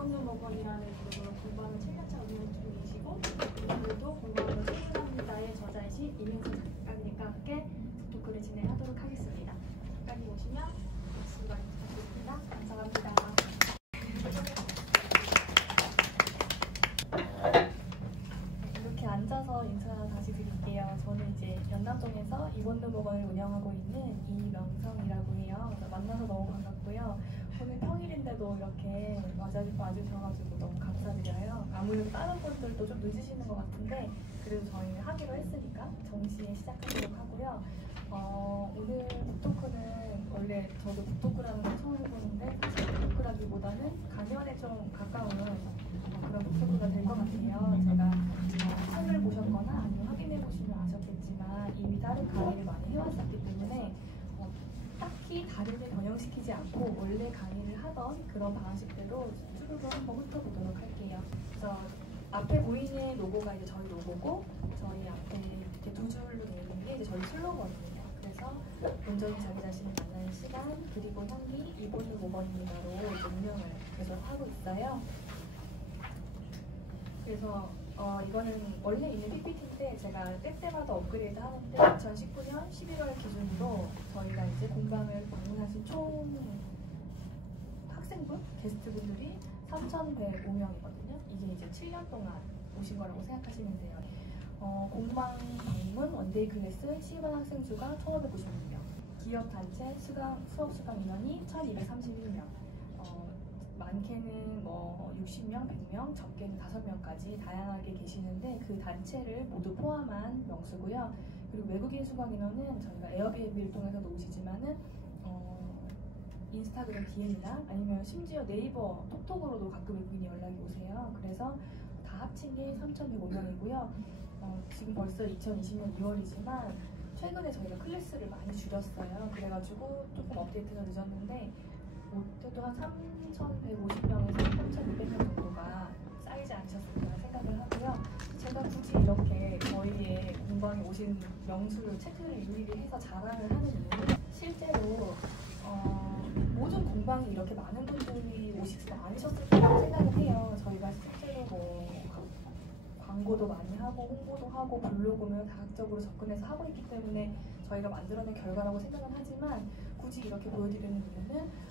이번는 먹원이라는 블로그로 공부하는 7년차 운영 중이시고 오늘도 공부하는 출근합니다의 저자이신 이민수 작가님과 함께 북토크를 진행하도록 하겠습니다. 작가님 오시면 말씀 많이 부탁드립니다. 감사합니다. 이렇게 앉아서 인사 다시 드릴게요. 저는 이제 연남동에서 이원누먹원을 운영하고 있는 이명성이라고 해요. 만나서 너무 반갑고요. 오늘 평일인데도 이렇게 와주셔가지고 너무 감사드려요. 아무래도 다른 분들도 좀 늦으시는 것 같은데 그래도 저희는 하기로 했으니까 정시에 시작하도록 하고요. 오늘 북토크는 원래 저도 북토크라는 걸 처음 해보는데 사실 북토크라기보다는 강연에 좀 가까운 그런 북토크가 될 것 같아요. 제가 책을 보셨거나 아니면 확인해 보시면 아셨겠지만 이미 다른 강의를 많이 해왔었기 때문에 딱히 다르게 변형시키지 않고 원래 강의를 하던 그런 방식대로 쭈루루 한번 훑어보도록 할게요. 그래서 앞에 보이는 로고가 이제 저희 로고고 저희 앞에 이렇게 두 줄로 되어 있는 게 이제 저희 슬로건이에요. 그래서 온전히 자기 자신을 만나는 시간 그리고 향기 이번을 5번입니다로 이제 운영을 계속 하고 있어요. 그래서 이거는 원래 있는 PPT인데 제가 때때마다 업그레이드 하는데 2019년 11월 기준으로 저희가 이제 공방을 방문하신 총 학생분, 게스트분들이 3,105명이거든요. 이게 이제 7년 동안 오신 거라고 생각하시면 돼요. 공방 방문 원데이 클래스 시반 학생 수가 1,596명, 기업 단체 수업 수강 인원이 1,231명. 많게는 뭐 60명, 100명, 적게는 5명까지 다양하게 계시는데 그 단체를 모두 포함한 명수고요. 그리고 외국인 수강 인원은 저희가 에어비앤비를 통해서도 오시지만은 인스타그램 DM이나 아니면 심지어 네이버 톡톡으로도 가끔 외국인이 연락이 오세요. 그래서 다 합친 게 3,105명이고요. 지금 벌써 2020년 2월이지만 최근에 저희가 클래스를 많이 줄였어요. 그래가지고 조금 업데이트가 늦었는데 그때도 한 3,150명에서 3,200명 정도가 쌓이지 않으셨을까 생각을 하고요. 제가 굳이 이렇게 저희의 공방에 오신 명수를 체크를 일일이 해서 자랑을 하는 이유는 실제로 모든 공방에 이렇게 많은 분들이 오시지 않으셨을 거라고 생각을 해요. 저희가 실제로 뭐 광고도 많이 하고 홍보도 하고 블로그를 다각적으로 접근해서 하고 있기 때문에 저희가 만들어낸 결과라고 생각은 하지만 굳이 이렇게 보여드리는 이유는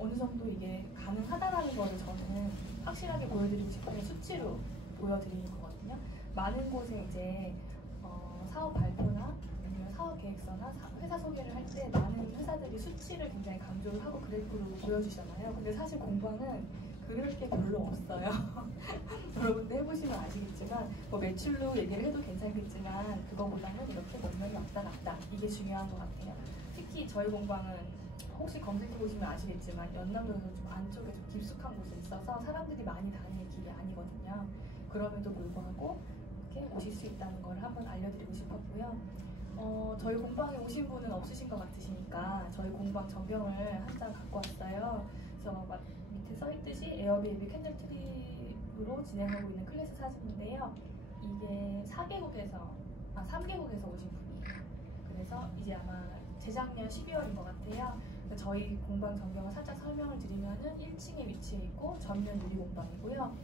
어느 정도 이게 가능하다라는 거를 저는 확실하게 보여드리고 싶어요. 수치로 보여드리는 거거든요. 많은 곳에 이제 사업 발표나 아니면 사업 계획서나 회사 소개를 할 때 많은 회사들이 수치를 굉장히 강조를 하고 그래프로 보여주잖아요. 근데 사실 공방은 그럴 게 별로 없어요. 여러분들 해보시면 아시겠지만 뭐 매출로 얘기를 해도 괜찮겠지만 그거보다는 이렇게 몸면이 왔다 갔다 이게 중요한 것 같아요. 특히 저희 공방은 혹시 검색해 보시면 아시겠지만 연남동에서 좀 안쪽에 좀 깊숙한 곳에 있어서 사람들이 많이 다니는 길이 아니거든요. 그럼에도 불구하고 이렇게 오실 수 있다는 걸 한번 알려드리고 싶었고요. 저희 공방에 오신 분은 없으신 것 같으시니까 저희 공방 전경을 한 장 갖고 왔어요. 그래서 밑에 써있듯이 에어비앤비 캔들트립으로 진행하고 있는 클래스 사진인데요. 이게 3개국에서 오신 분이에요. 그래서 이제 아마 재작년 12월인 것 같아요. 저희 공방 전경을 살짝 설명을 드리면은 1층에 위치해 있고 전면 유리 공방이고요.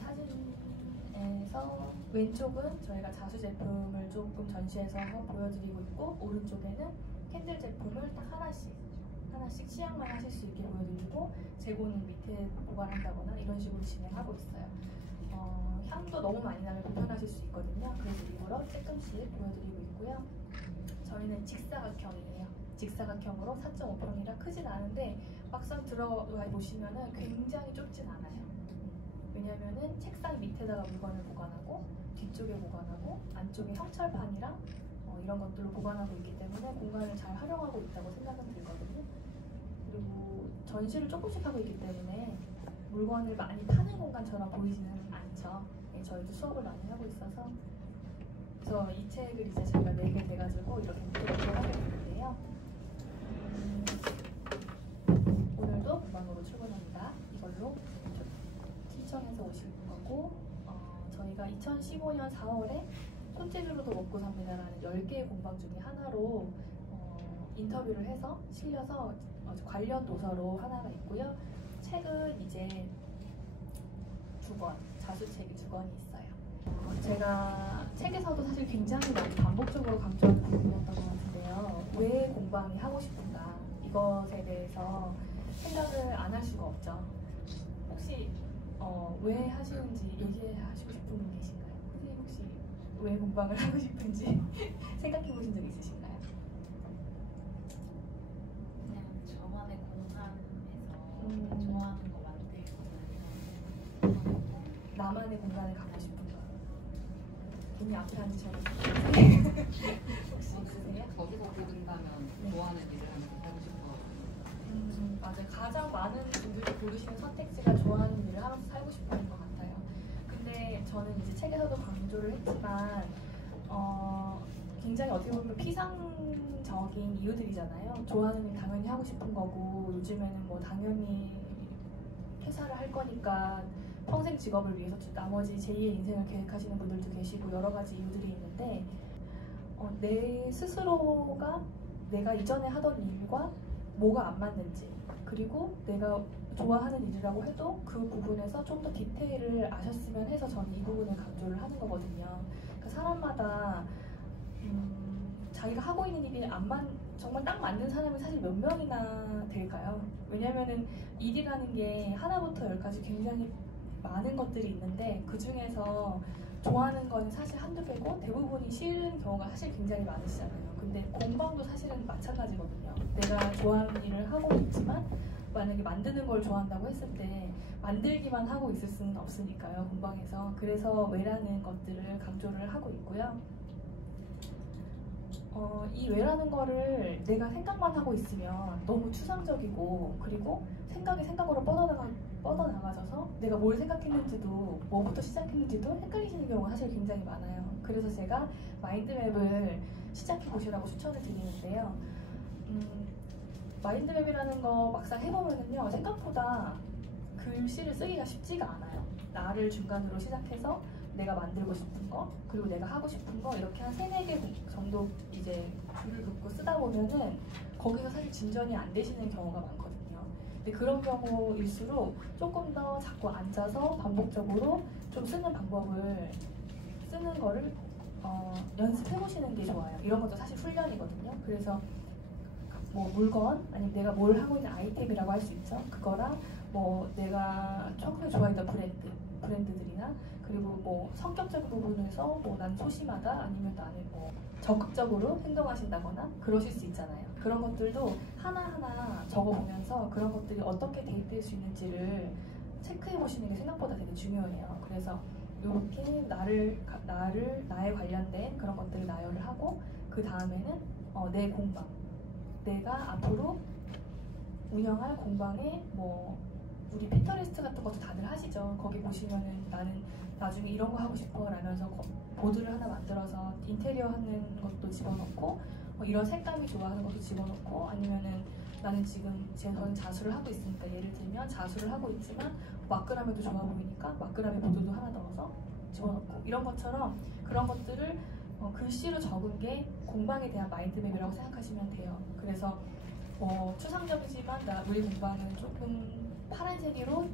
사진에서 왼쪽은 저희가 자수 제품을 조금 전시해서 보여드리고 있고 오른쪽에는 캔들 제품을 딱 하나씩 시향만 하실 수 있게 보여드리고 재고는 밑에 보관한다거나 이런 식으로 진행하고 있어요. 향도 너무 많이 나면 불편하실 수 있거든요. 그래서 일부러 조금씩 보여드리고 있고요. 저희는 직사각형이에요. 직사각형으로 4.5평이라 크진 않은데 막상 들어가 보시면은 굉장히 좁진 않아요. 왜냐면은 책상 밑에다가 물건을 보관하고 뒤쪽에 보관하고 안쪽에 형철판이랑 이런 것들을 보관하고 있기 때문에 공간을 잘 활용하고 있다고 생각은 들거든요. 그리고 전시를 조금씩 하고 있기 때문에 물건을 많이 파는 공간처럼 보이지는 않죠. 저희도 수업을 많이 하고 있어서 그래서 이 책을 이제 저희가 내게 돼가지고 이렇게 묶어보도록 하게 됐는데요. 오늘도 공방으로 출근합니다. 이걸로 신청해서 오실 거고 저희가 2015년 4월에 손재주로도 먹고 삽니다라는 10개의 공방 중에 하나로 인터뷰를 해서 실려서 관련 도서로 하나가 있고요. 책은 이제 두 권, 자수책이 2권이 있어요. 제가 책에서도 사실 굉장히 많이 반복적으로 강조하는 부분이었던 것 같은데요. 왜 공방이 하고 싶은가? 이것에 대해서 생각을 안 할 수가 없죠. 혹시 왜 하시는지 얘기하시고 싶은 분 계신가요? 선생님 혹시 왜 공방을 하고 싶은지 생각해 보신 적 있으신가요? 그냥 저만의 공간에서 좋아하는 거 만들고 나만의 공간을 갖고 싶은 거. 분이 앞에 앉으셔서 혹시 있으세요? 거기서 고른다면 좋아하는 일을 하고 싶어. 맞아요. 가장 많은 분들이 고르시는 선택지가 좋아하는 일을 하면서 살고 싶어하는 것 같아요. 근데 저는 이제 책에서도 강조를 했지만 굉장히 어떻게 보면 피상적인 이유들이잖아요. 좋아하는 일 당연히 하고 싶은 거고 요즘에는 뭐 당연히 퇴사를 할 거니까 평생 직업을 위해서 나머지 제2의 인생을 계획하시는 분들도 계시고 여러 가지 이유들이 있는데 내 스스로가 내가 이전에 하던 일과 뭐가 안 맞는지 그리고 내가 좋아하는 일이라고 해도 그 부분에서 좀 더 디테일을 아셨으면 해서 저는 이 부분을 강조를 하는 거거든요. 그러니까 사람마다 자기가 하고 있는 일이 정말 딱 맞는 사람이 사실 몇 명이나 될까요? 왜냐면은 일이라는 게 하나부터 열까지 굉장히 많은 것들이 있는데 그 중에서 좋아하는 건 사실 한두 개고 대부분이 싫은 경우가 사실 굉장히 많으시잖아요. 근데 공방도 사실은 마찬가지거든요. 내가 좋아하는 일을 하고 있지만 만약에 만드는 걸 좋아한다고 했을 때 만들기만 하고 있을 수는 없으니까요. 공방에서. 그래서 왜라는 것들을 강조를 하고 있고요. 이 왜라는 거를 내가 생각만 하고 있으면 너무 추상적이고 그리고 생각이 생각으로 뻗어나가져서 내가 뭘 생각했는지도 뭐부터 시작했는지도 헷갈리시는 경우가 사실 굉장히 많아요. 그래서 제가 마인드맵을 시작해 보시라고 추천을 드리는데요. 마인드맵이라는 거 막상 해보면은요 생각보다 글씨를 쓰기가 쉽지가 않아요. 나를 중간으로 시작해서 내가 만들고 싶은 거 그리고 내가 하고 싶은 거 이렇게 한 3-4개 정도 이제 줄을 긋고 쓰다 보면은 거기서 사실 진전이 안 되시는 경우가 많거든요. 근데 그런 경우일수록 조금 더 자꾸 앉아서 반복적으로 좀 쓰는 거를 연습해 보시는 게 좋아요. 이런 것도 사실 훈련이거든요. 그래서 뭐 물건 아니면 내가 뭘 하고 있는 아이템이라고 할 수 있죠. 그거랑 뭐 내가 평소에 좋아했던 브랜드들이나 그리고 뭐 성격적인 부분에서 뭐 난 소심하다 아니면 나는 뭐 적극적으로 행동하신다거나 그러실 수 있잖아요. 그런 것들도 하나하나 적어보면서 그런 것들이 어떻게 대입될 수 있는지를 체크해 보시는 게 생각보다 되게 중요해요. 그래서 이렇게 나에 관련된 그런 것들을 나열을 하고 그 다음에는 내 공방 내가 앞으로 운영할 공방에 뭐 우리 핀터레스트 같은 것도 다들 하시죠. 거기 보시면은 나는 나중에 이런 거 하고 싶어 라면서 보드를 하나 만들어서 인테리어 하는 것도 집어넣고 이런 색감이 좋아하는 것도 집어넣고 아니면은 나는 지금 저는 자수를 하고 있으니까 예를 들면 자수를 하고 있지만 마크라메도 좋아 보이니까 마크라메 보드도 하나 넣어서 집어넣고 이런 것처럼 그런 것들을 글씨로 적은 게 공방에 대한 마인드맵이라고 생각하시면 돼요. 그래서 추상적이지만 우리 공방은 조금 파란색으로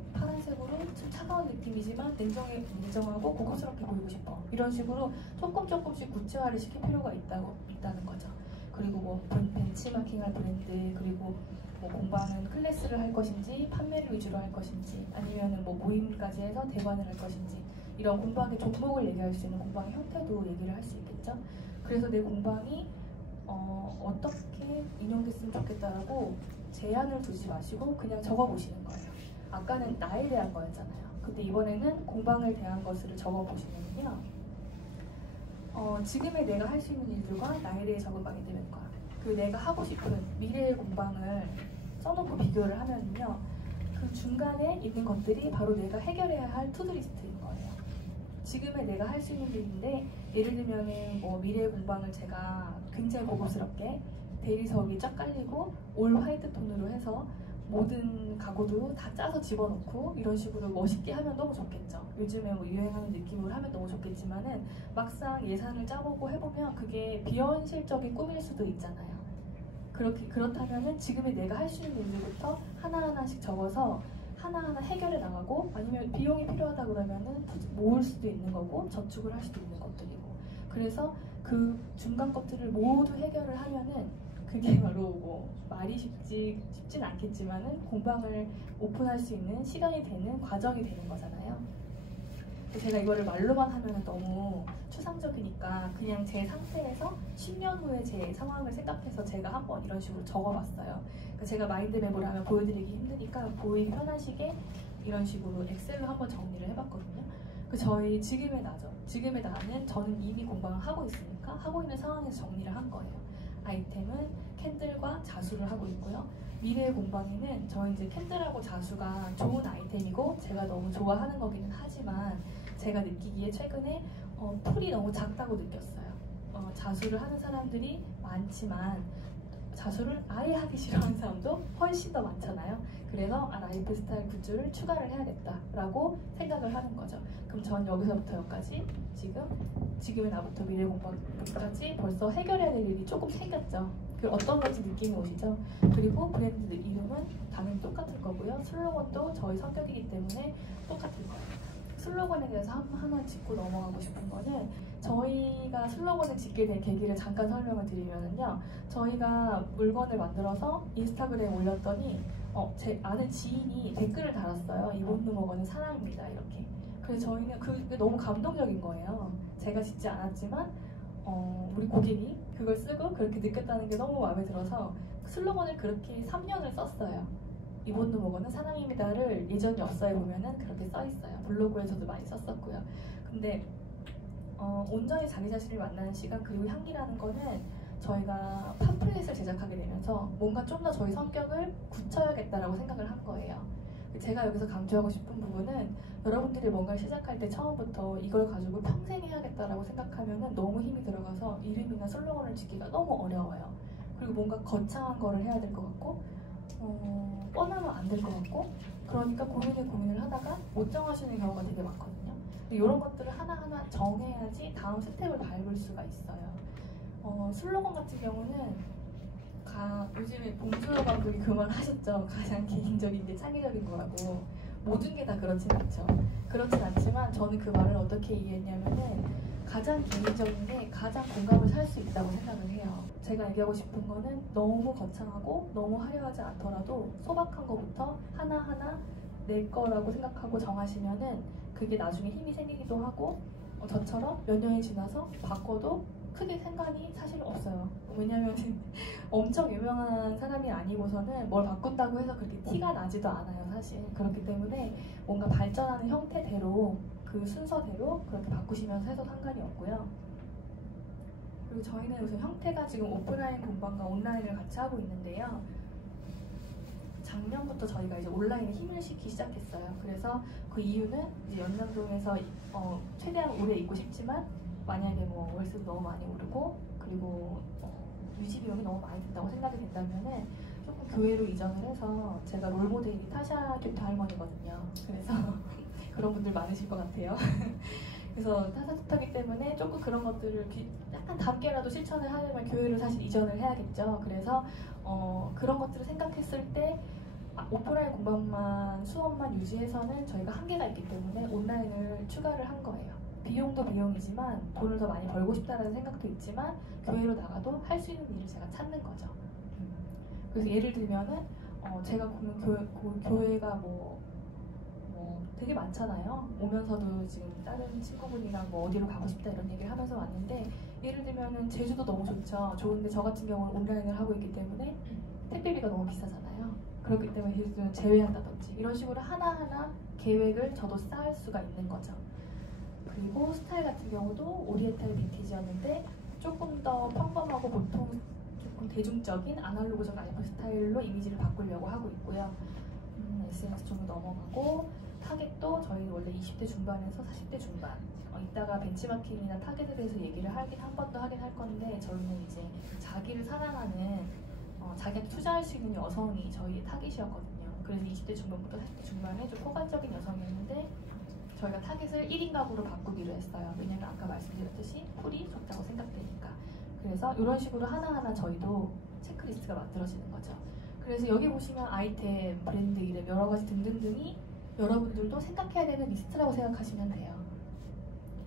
좀 차가운 느낌이지만 냉정하고 고급스럽게 보이고 싶어. 이런 식으로 조금씩 구체화를 시킬 필요가 있다는 거죠. 그리고 뭐 벤치마킹할 브랜드 그리고 뭐 공방은 클래스를 할 것인지 판매를 위주로 할 것인지 아니면은 뭐 모임까지 해서 대관을 할 것인지 이런 공방의 종목을 얘기할 수 있는 공방의 형태도 얘기를 할 수 있겠죠. 그래서 내 공방이 어떻게 인용됐으면 좋겠다라고 제안을 두지 마시고 그냥 적어보시는 거예요. 아까는 나에 대한 거였잖아요. 근데 이번에는 공방을 대한 것을 적어보시면요. 지금의 내가 할 수 있는 일들과 나에 대해 적어가게 되는 거야. 그 내가 하고 싶은 미래의 공방을 써놓고 비교를 하면요. 그 중간에 있는 것들이 바로 내가 해결해야 할 투두리스트인 거예요. 지금의 내가 할 수 있는 일인데 예를 들면 뭐 미래의 공방을 제가 굉장히 고급스럽게 대리석이 쫙 깔리고 올 화이트 톤으로 해서 모든 가구도 다 짜서 집어넣고 이런 식으로 멋있게 하면 너무 좋겠죠. 요즘에 뭐 유행하는 느낌으로 하면 너무 좋겠지만은 막상 예산을 짜보고 해보면 그게 비현실적인 꿈일 수도 있잖아요. 그렇다면은 지금의 내가 할 수 있는 일들부터 하나하나씩 적어서 하나하나 해결해 나가고, 아니면 비용이 필요하다 그러면은 모을 수도 있는 거고 저축을 할 수도 있는 것들이고, 그래서 그 중간 것들을 모두 해결을 하면은 그게 바로 뭐 말이 쉽진 않겠지만은 공방을 오픈할 수 있는 시간이 되는 과정이 되는 거잖아요. 제가 이거를 말로만 하면은 너무 추상적이니까 그냥 제 상태에서 10년 후에 제 상황을 생각해서 제가 한번 이런 식으로 적어봤어요. 그러니까 제가 마인드맵을 하면 보여드리기 힘드니까 보이기 편하시게 이런 식으로 엑셀로 한번 정리를 해봤거든요. 그 저희 지금의 나죠. 지금의 나는 저는 이미 공방을 하고 있으니까 하고 있는 상황에서 정리를 한 거예요. 아이템은 캔들과 자수를 하고 있고요. 미래의 공방에는 저희 이제 캔들하고 자수가 좋은 아이템이고 제가 너무 좋아하는 거기는 하지만 제가 느끼기에 최근에 풀이 너무 작다고 느꼈어요. 자수를 하는 사람들이 많지만 자수를 아예 하기 싫어하는 사람도 훨씬 더 많잖아요. 그래서 라이프 스타일 굿즈를 추가를 해야겠다라고 생각을 하는 거죠. 그럼 전 여기서부터 여기까지 지금의 나부터 미래 공방까지 벌써 해결해야 될 일이 조금 생겼죠. 그 어떤 건지 느낌이 오시죠? 그리고 브랜드 이름은 당연히 똑같을 거고요. 슬로건도 저희 성격이기 때문에 똑같을 거예요. 슬로건에 대해서 하나 짚고 넘어가고 싶은 거는, 저희가 슬로건을 짓게 된 계기를 잠깐 설명을 드리면요. 저희가 물건을 만들어서 인스타그램에 올렸더니 제 아는 지인이 댓글을 달았어요. 이본드먹어는 사랑입니다. 이렇게. 그래서 저희는 그게 너무 감동적인 거예요. 제가 짓지 않았지만 우리 고객이 그걸 쓰고 그렇게 느꼈다는 게 너무 마음에 들어서 슬로건을 그렇게 3년을 썼어요. 이본드먹어는 사랑입니다를 예전 엽서에 보면은 그렇게 써 있어요. 블로그에서도 많이 썼었고요. 근데 온전히 자기 자신을 만나는 시간, 그리고 향기라는 거는 저희가 팜플렛을 제작하게 되면서 뭔가 좀 더 저희 성격을 굳혀야겠다라고 생각을 한 거예요. 제가 여기서 강조하고 싶은 부분은, 여러분들이 뭔가를 시작할 때 처음부터 이걸 가지고 평생 해야겠다라고 생각하면은 너무 힘이 들어가서 이름이나 슬로건을 짓기가 너무 어려워요. 그리고 뭔가 거창한 거를 해야 될 것 같고 뻔하면 안 될 것 같고, 그러니까 고민을 하다가 못 정하시는 경우가 되게 많거든요. 근데 이런 것들을 하나하나 정해야지 다음 스텝을 밟을 수가 있어요. 슬로건 같은 경우는 요즘에 봉준호 감독이 그 말 하셨죠. 가장 개인적인 창의적인 거라고. 모든 게 다 그렇진 않죠. 그렇진 않지만 저는 그 말을 어떻게 이해했냐면은, 가장 개인적인 게 가장 공감을 살 수 있다고 생각을 해요. 제가 얘기하고 싶은 거는 너무 거창하고 너무 화려하지 않더라도 소박한 거부터 하나하나 내 거라고 생각하고 정하시면은 그게 나중에 힘이 생기기도 하고, 저처럼 몇 년이 지나서 바꿔도 크게 상관이 사실 없어요. 왜냐면 엄청 유명한 사람이 아니고서는 뭘 바꾼다고 해서 그렇게 티가 나지도 않아요, 사실. 그렇기 때문에 뭔가 발전하는 형태대로, 그 순서대로 그렇게 바꾸시면서 해도 상관이 없고요. 그리고 저희는 우선 형태가 지금 오프라인 공방과 온라인을 같이 하고 있는데요. 작년부터 저희가 이제 온라인에 힘을 싣기 시작했어요. 그래서 그 이유는 이제 연남동에서 최대한 오래 있고 싶지만 만약에 뭐 월세도 너무 많이 오르고 그리고 유지 비용이 너무 많이 든다고 생각이 된다면은 조금 교회로 이전을 해서, 제가 롤모델이 타샤 튜터 할머니거든요. 그래서 그런 분들 많으실 것 같아요. 그래서 타샤 튜터이기 때문에 조금 그런 것들을 약간 담게라도 실천을 하려면 교회로 사실 이전을 해야겠죠. 그래서 그런 것들을 생각했을 때 오프라인 공방만 수업만 유지해서는 저희가 한계가 있기 때문에 온라인을 추가를 한 거예요. 비용도 비용이지만 돈을 더 많이 벌고 싶다는 생각도 있지만 교회로 나가도 할 수 있는 일을 제가 찾는 거죠. 그래서 예를 들면은 제가 보면 교회가 뭐 되게 많잖아요. 오면서도 지금 다른 친구분이랑 뭐 어디로 가고 싶다 이런 얘기를 하면서 왔는데, 예를 들면은 제주도 너무 좋죠. 좋은데 저 같은 경우는 온라인을 하고 있기 때문에 택배비가 너무 비싸잖아요. 그렇기 때문에 제주도는 제외한다든지 이런 식으로 하나하나 계획을 저도 쌓을 수가 있는 거죠. 그리고 스타일 같은 경우도 오리엔탈 빈티지였는데 조금 더 평범하고 보통 조금 대중적인 아날로그적 라이프 스타일로 이미지를 바꾸려고 하고 있고요. SNS 좀 넘어가고, 타겟도 저희 원래 20대 중반에서 40대 중반. 이따가 벤치마킹이나 타겟에 대해서 얘기를 한 번 더 하긴 할 건데, 저희는 이제 자기를 사랑하는 자기한테 투자할 수 있는 여성이 저희의 타겟이었거든요. 그래서 20대 중반부터 40대 중반에 좀 포괄적인 여성이었는데 저희가 타겟을 1인 가구로 바꾸기로 했어요. 왜냐면 아까 말씀드렸듯이 풀이 적다고 생각되니까. 그래서 이런 식으로 하나하나 저희도 체크리스트가 만들어지는 거죠. 그래서 여기 보시면 아이템, 브랜드 이름 여러 가지 등등등이 여러분들도 생각해야 되는 리스트라고 생각하시면 돼요.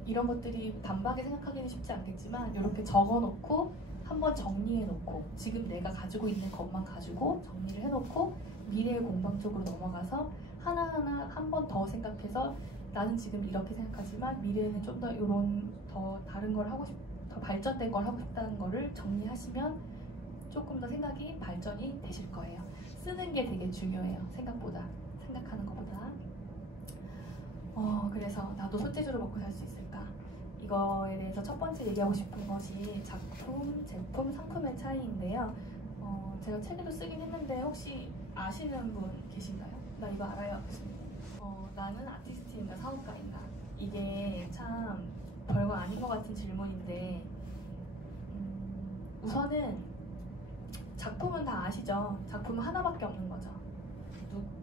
이런 것들이 단박에 생각하기는 쉽지 않겠지만 이렇게 적어놓고 한번 정리해놓고 지금 내가 가지고 있는 것만 가지고 정리를 해놓고 미래의 공방 쪽으로 넘어가서 하나하나 한 번 더 생각해서 나는 지금 이렇게 생각하지만 미래에는 좀 더 이런 더 다른 걸 하고 더 발전된 걸 하고 싶다는 거를 정리하시면 조금 더 생각이 발전이 되실 거예요. 쓰는 게 되게 중요해요. 생각보다 생각하는 것보다. 그래서 나도 손재주로 먹고 살 수 있을까? 이거에 대해서 첫 번째 얘기하고 싶은 것이 작품, 제품, 상품의 차이인데요. 제가 책에도 쓰긴 했는데 혹시 아시는 분 계신가요? 나 이거 알아요. 나는 아티스트인가 사업가인가? 이게 참 별거 아닌 것 같은 질문인데 우선은 작품은 다 아시죠? 작품은 하나밖에 없는 거죠.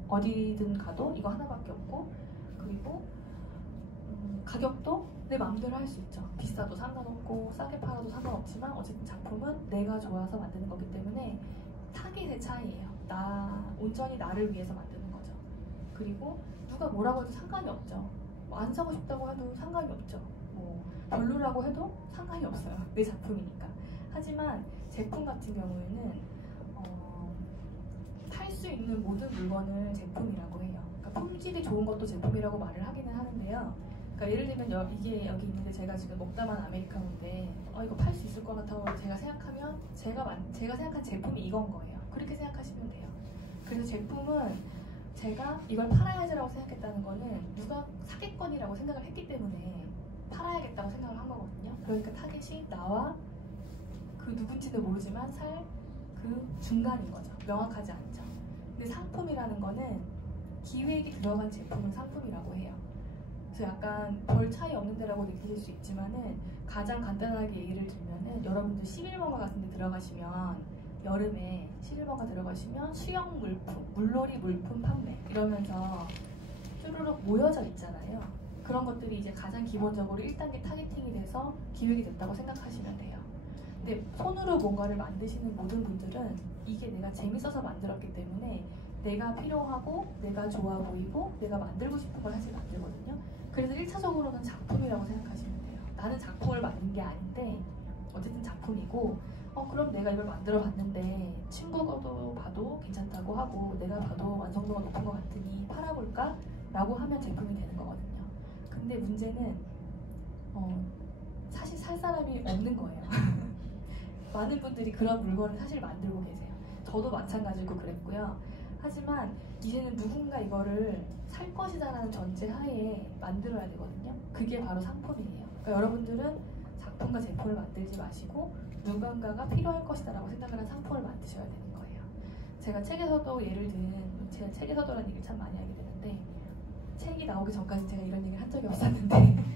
어디든 가도 이거 하나밖에 없고 그리고 가격도 내 마음대로 할 수 있죠. 비싸도 상관없고 싸게 팔아도 상관없지만 어쨌든 작품은 내가 좋아서 만드는 거기 때문에 타깃의 차이예요. 온전히 나를 위해서 만드는 거죠. 그리고 누가 뭐라고 해도 상관이 없죠. 안 사고 싶다고 해도 상관이 없죠. 별로라고 해도 상관이 없어요. 내 작품이니까. 하지만 제품 같은 경우에는 팔 수 있는 모든 물건을 제품이라고 해요. 그러니까 품질이 좋은 것도 제품이라고 말을 하기는 하는데요. 그러니까 예를 들면 이게 여기 있는데 제가 지금 먹다만 아메리카노인데 이거 팔 수 있을 것 같다고 제가 생각하면 제가 생각한 제품이 이건 거예요. 그렇게 생각하시면 돼요. 그래서 제품은 제가 이걸 팔아야지라고 생각했다는 거는 누가 사겠거니라고 생각을 했기 때문에 팔아야겠다고 생각을 한 거거든요. 그러니까 타겟이 나와 그 누군지는 모르지만 살 그 중간인 거죠. 명확하지 않죠. 근데 상품이라는 거는 기획이 들어간 제품을 상품이라고 해요. 그래서 약간 별 차이 없는 데라고 느끼실 수 있지만은 가장 간단하게 예를 들면은 여러분들 11번가 같은 데 들어가시면 여름에 11번가 들어가시면 수영 물품, 물놀이 물품 판매 이러면서 쭈루룩 모여져 있잖아요. 그런 것들이 이제 가장 기본적으로 1단계 타겟팅이 돼서 기획이 됐다고 생각하시면 돼요. 근데 손으로 뭔가를 만드시는 모든 분들은 이게 내가 재밌어서 만들었기 때문에 내가 필요하고 내가 좋아 보이고 내가 만들고 싶은 걸 사실 만들거든요. 그래서 1차적으로는 작품이라고 생각하시면 돼요. 나는 작품을 만든 게 아닌데 어쨌든 작품이고 그럼 내가 이걸 만들어 봤는데 친구가 봐도 괜찮다고 하고 내가 봐도 완성도가 높은 것 같으니 팔아볼까? 라고 하면 제품이 되는 거거든요. 근데 문제는 사실 살 사람이 없는 거예요. 많은 분들이 그런 물건을 사실 만들고 계세요. 저도 마찬가지고 그랬고요. 하지만 이제는 누군가 이거를 살 것이다라는 전제 하에 만들어야 되거든요. 그게 바로 상품이에요. 그러니까 여러분들은 작품과 제품을 만들지 마시고 누군가가 필요할 것이다라고 생각을 한 상품을 만드셔야 되는 거예요. 제가 책에서도 제가 책에서도라는 얘기를 참 많이 하게 되는데 책이 나오기 전까지 제가 이런 얘기를 한 적이 없었는데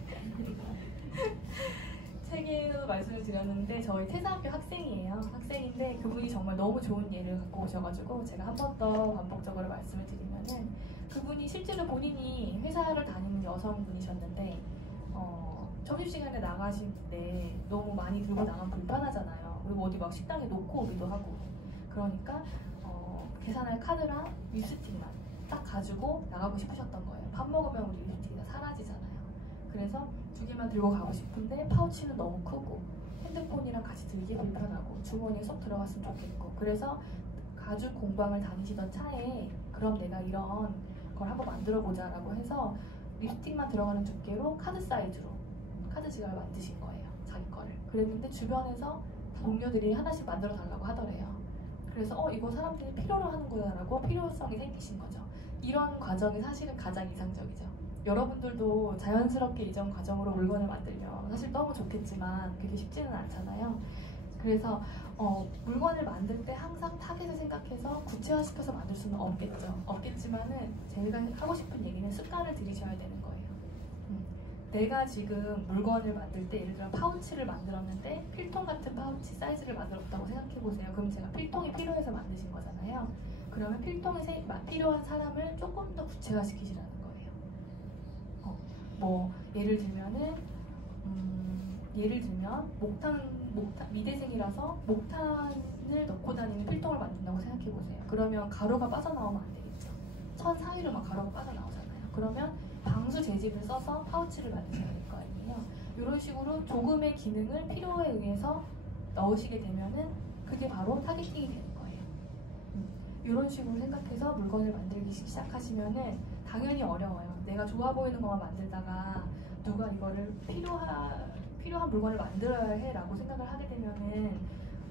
책에도 말씀을 드렸는데 저희 태사학교 학생인데 그분이 정말 너무 좋은 예를 갖고 오셔가지고 제가 한 번 더 반복적으로 말씀을 드리면은 그분이 실제로 본인이 회사를 다니는 여성분이셨는데 점심시간에 나가실 때 너무 많이 들고 나가면 불편하잖아요. 그리고 어디 막 식당에 놓고 오기도 하고 그러니까 계산할 카드랑 립스틱만 딱 가지고 나가고 싶으셨던 거예요. 밥 먹으면 우리 립스틱이 다 사라지잖아요. 그래서 2개만 들고 가고 싶은데 파우치는 너무 크고 핸드폰이랑 같이 들기 불편하고 주머니에 쏙 들어갔으면 좋겠고 그래서 가죽 공방을 다니시던 차에 그럼 내가 이런 걸 한번 만들어 보자 라고 해서 립스틱만 들어가는 두께로 카드 사이즈로 카드 지갑을 만드신 거예요. 자기 거를. 그랬는데 주변에서 동료들이 하나씩 만들어 달라고 하더래요. 그래서 이거 사람들이 필요로 하는 거야 라고 필요성이 생기신 거죠. 이런 과정이 사실은 가장 이상적이죠. 여러분들도 자연스럽게 이전 과정으로 물건을 만들면 사실 너무 좋겠지만 그게 쉽지는 않잖아요. 그래서 물건을 만들 때 항상 타겟을 생각해서 구체화시켜서 만들 수는 없겠지만은 제가 하고 싶은 얘기는 습관을 들이셔야 되는 거예요. 내가 지금 물건을 만들 때 예를 들어 파우치를 만들었는데 필통 같은 파우치 사이즈를 만들었다고 생각해보세요. 그럼 제가 필통이 필요해서 만드신 거잖아요. 그러면 필통이 필요한 사람을 조금 더 구체화시키시라는 거예요. 뭐 예를 들면은 예를 들면 미대생이라서 목탄을 넣고 다니는 필통을 만든다고 생각해 보세요. 그러면 가루가 빠져나오면 안 되겠죠. 천 사이로 막 가루가 빠져나오잖아요. 그러면 방수 재질을 써서 파우치를 만드셔야 될 거 아니에요. 이런 식으로 조금의 기능을 필요에 의해서 넣으시게 되면은 그게 바로 타겟팅이 되는 거예요. 이런 식으로 생각해서 물건을 만들기 시작하시면은 당연히 어려워요. 내가 좋아 보이는 것만 만들다가 누가 이거를 필요한 물건을 만들어야 해라고 생각을 하게 되면은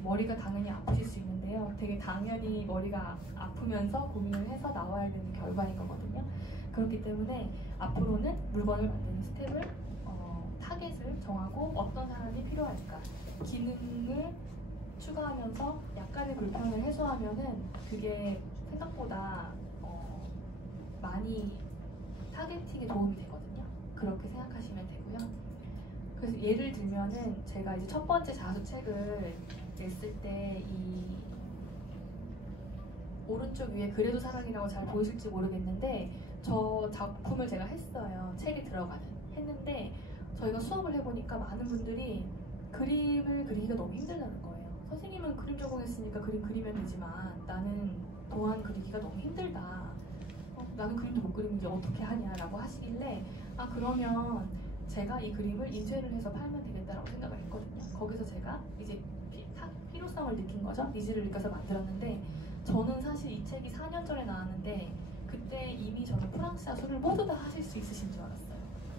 머리가 당연히 아프실 수 있는데요. 되게 당연히 머리가 아프면서 고민을 해서 나와야 되는 결과인 거거든요. 그렇기 때문에 앞으로는 물건을 만드는 스텝을 타겟을 정하고 어떤 사람이 필요할까 기능을 추가하면서 약간의 불편을 해소하면은 그게 생각보다 많이 타겟팅에 도움이 되거든요. 그렇게 생각하시면 되고요. 그래서 예를 들면은 제가 이제 첫 번째 자수책을 냈을 때 이 오른쪽 위에 그래도 사랑이라고 잘 보이실지 모르겠는데 저 작품을 제가 했어요. 책에 했는데 저희가 수업을 해보니까 많은 분들이 그림을 그리기가 너무 힘들다는 거예요. 선생님은 그림 전공했으니까 그림 그리면 되지만 나는 도안 그리기가 너무 힘들다. 나는 그림도 못 그리는데 어떻게 하냐라고 하시길래 그러면 제가 이 그림을 인쇄를 해서 팔면 되겠다라고 생각을 했거든요. 거기서 제가 이제 필요성을 느낀 거죠. 니즈를 느껴서 만들었는데 저는 사실 이 책이 4년 전에 나왔는데 그때 이미 저는 프랑스 자수를 모두 다 하실 수 있으신 줄 알았어요.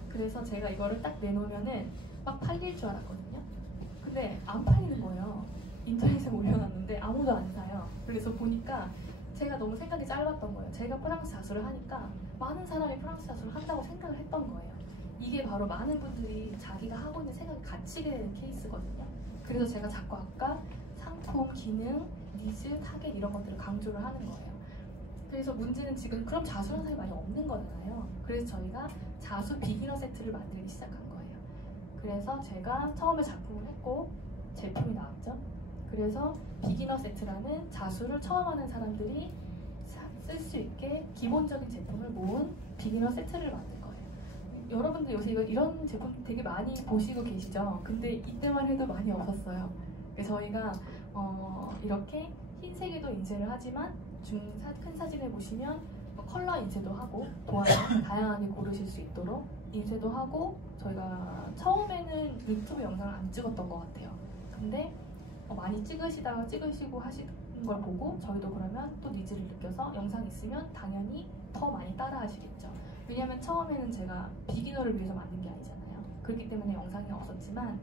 그래서 제가 이거를 딱 내놓으면은 막 팔릴 줄 알았거든요. 근데 안 팔리는 거예요. 인터넷에 올려놨는데 아무도 안 사요. 그래서 보니까 제가 너무 생각이 짧았던 거예요. 제가 프랑스 자수를 하니까 많은 사람이 프랑스 자수를 한다고 생각을 했던 거예요. 이게 바로 많은 분들이 자기가 하고 있는 생각이 갇히게 되는 케이스거든요. 그래서 제가 자꾸 아까 상품, 기능, 니즈, 타겟 이런 것들을 강조를 하는 거예요. 그래서 문제는 지금 그럼 자수하는 사람이 많이 없는 거잖아요. 그래서 저희가 자수 비기너 세트를 만들기 시작한 거예요. 그래서 제가 처음에 작품을 했고 제품이 나왔죠. 그래서 비기너 세트라는 자수를 처음 하는 사람들이 쓸 수 있게 기본적인 제품을 모은 비기너 세트를 만든 거예요. 여러분들 요새 이런 제품 되게 많이 보시고 계시죠? 근데 이때만 해도 많이 없었어요. 그래서 저희가 이렇게 흰색에도 인쇄를 하지만 큰 사진을 보시면 컬러 인쇄도 하고 도안을 다양하게 고르실 수 있도록 인쇄도 하고 저희가 처음에는 유튜브 영상을 안 찍었던 것 같아요. 근데 많이 찍으시고 하시는 걸 보고 저희도 그러면 또 니즈를 느껴서 영상 있으면 당연히 더 많이 따라 하시겠죠. 왜냐면 처음에는 제가 비기너를 위해서 만든 게 아니잖아요. 그렇기 때문에 영상이 없었지만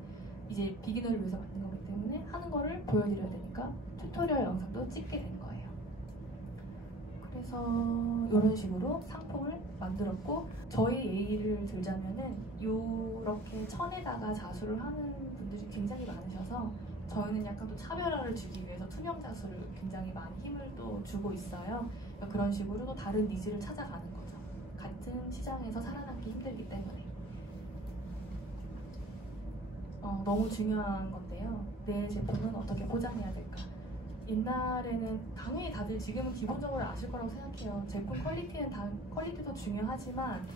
이제 비기너를 위해서 만든 거기 때문에 하는 거를 보여드려야 되니까 튜토리얼 영상도 찍게 된 거예요. 그래서 이런 식으로 상품을 만들었고 저희 예를 들자면은 이렇게 천에다가 자수를 하는 분들이 굉장히 많으셔서 저희는 약간 또 차별화를 주기 위해서 투명 자수를 굉장히 많이 힘을 또 주고 있어요. 그러니까 그런 식으로 또 다른 니즈를 찾아가는 거죠. 같은 시장에서 살아남기 힘들기 때문에. 너무 중요한 건데요. 내 제품은 어떻게 포장해야 될까? 옛날에는 당연히 다들 지금은 기본적으로 아실 거라고 생각해요. 제품 퀄리티도 중요하지만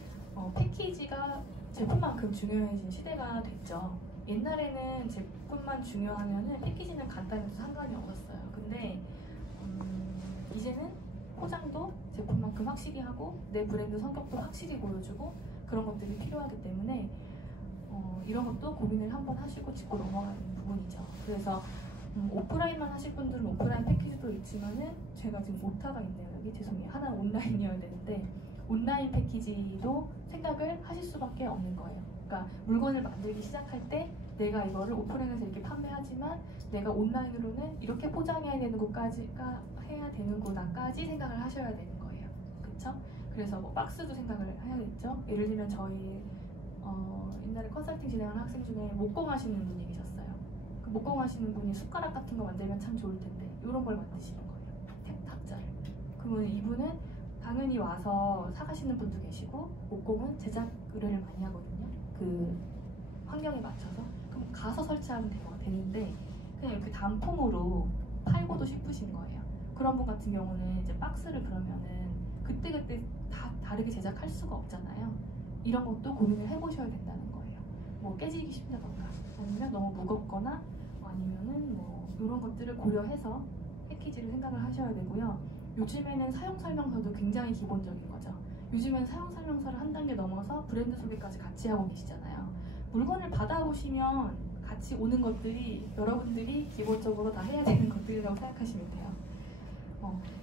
패키지가 제품만큼 중요해진 시대가 됐죠. 옛날에는 제품만 중요하면은 패키지는 간단해도 상관이 없었어요. 근데 이제는 포장도 제품만큼 확실히 하고 내 브랜드 성격도 확실히 보여주고 그런 것들이 필요하기 때문에 이런 것도 고민을 한번 하시고 짚고 넘어가는 부분이죠. 그래서 오프라인만 하실 분들은 오프라인 패키지도 있지만은 제가 지금 오타가 있네요. 여기 죄송해요. 하나 온라인이어야 되는데 온라인 패키지도 생각을 하실 수밖에 없는 거예요. 그러니까 물건을 만들기 시작할 때 내가 이거를 오프라인에서 이렇게 판매하지만 내가 온라인으로는 이렇게 포장해야 되는 것까지가 해야 되는구나까지 생각을 하셔야 되는 거예요. 그렇죠? 그래서 뭐 박스도 생각을 해야겠죠. 예를 들면 저희 옛날에 컨설팅 진행하는 학생 중에 목공 하시는 분이 계셨어요. 그 목공 하시는 분이 숟가락 같은 거 만들면 참 좋을 텐데 이런 걸 만드시는 거예요. 탁자를. 그러면 이분은 당연히 와서 사가시는 분도 계시고 목공은 제작 의뢰를 많이 하거든요. 그 환경에 맞춰서. 그럼 가서 설치하면 되는데 그냥 이렇게 단품으로 팔고도 싶으신 거예요. 그런 분 같은 경우는 이제 박스를 그러면은 그때그때 다 다르게 제작할 수가 없잖아요. 이런 것도 고민을 해보셔야 된다는 거예요. 뭐 깨지기 쉽다던가 아니면 너무 무겁거나 아니면은 뭐 이런 것들을 고려해서 패키지를 생각을 하셔야 되고요. 요즘에는 사용 설명서도 굉장히 기본적인 거죠. 요즘엔 사용 설명서를 한 단계 넘어서 브랜드 소개까지 같이 하고 계시잖아요. 물건을 받아보시면 같이 오는 것들이 여러분들이 기본적으로 다 해야 되는 것들이라고 생각하시면 돼요.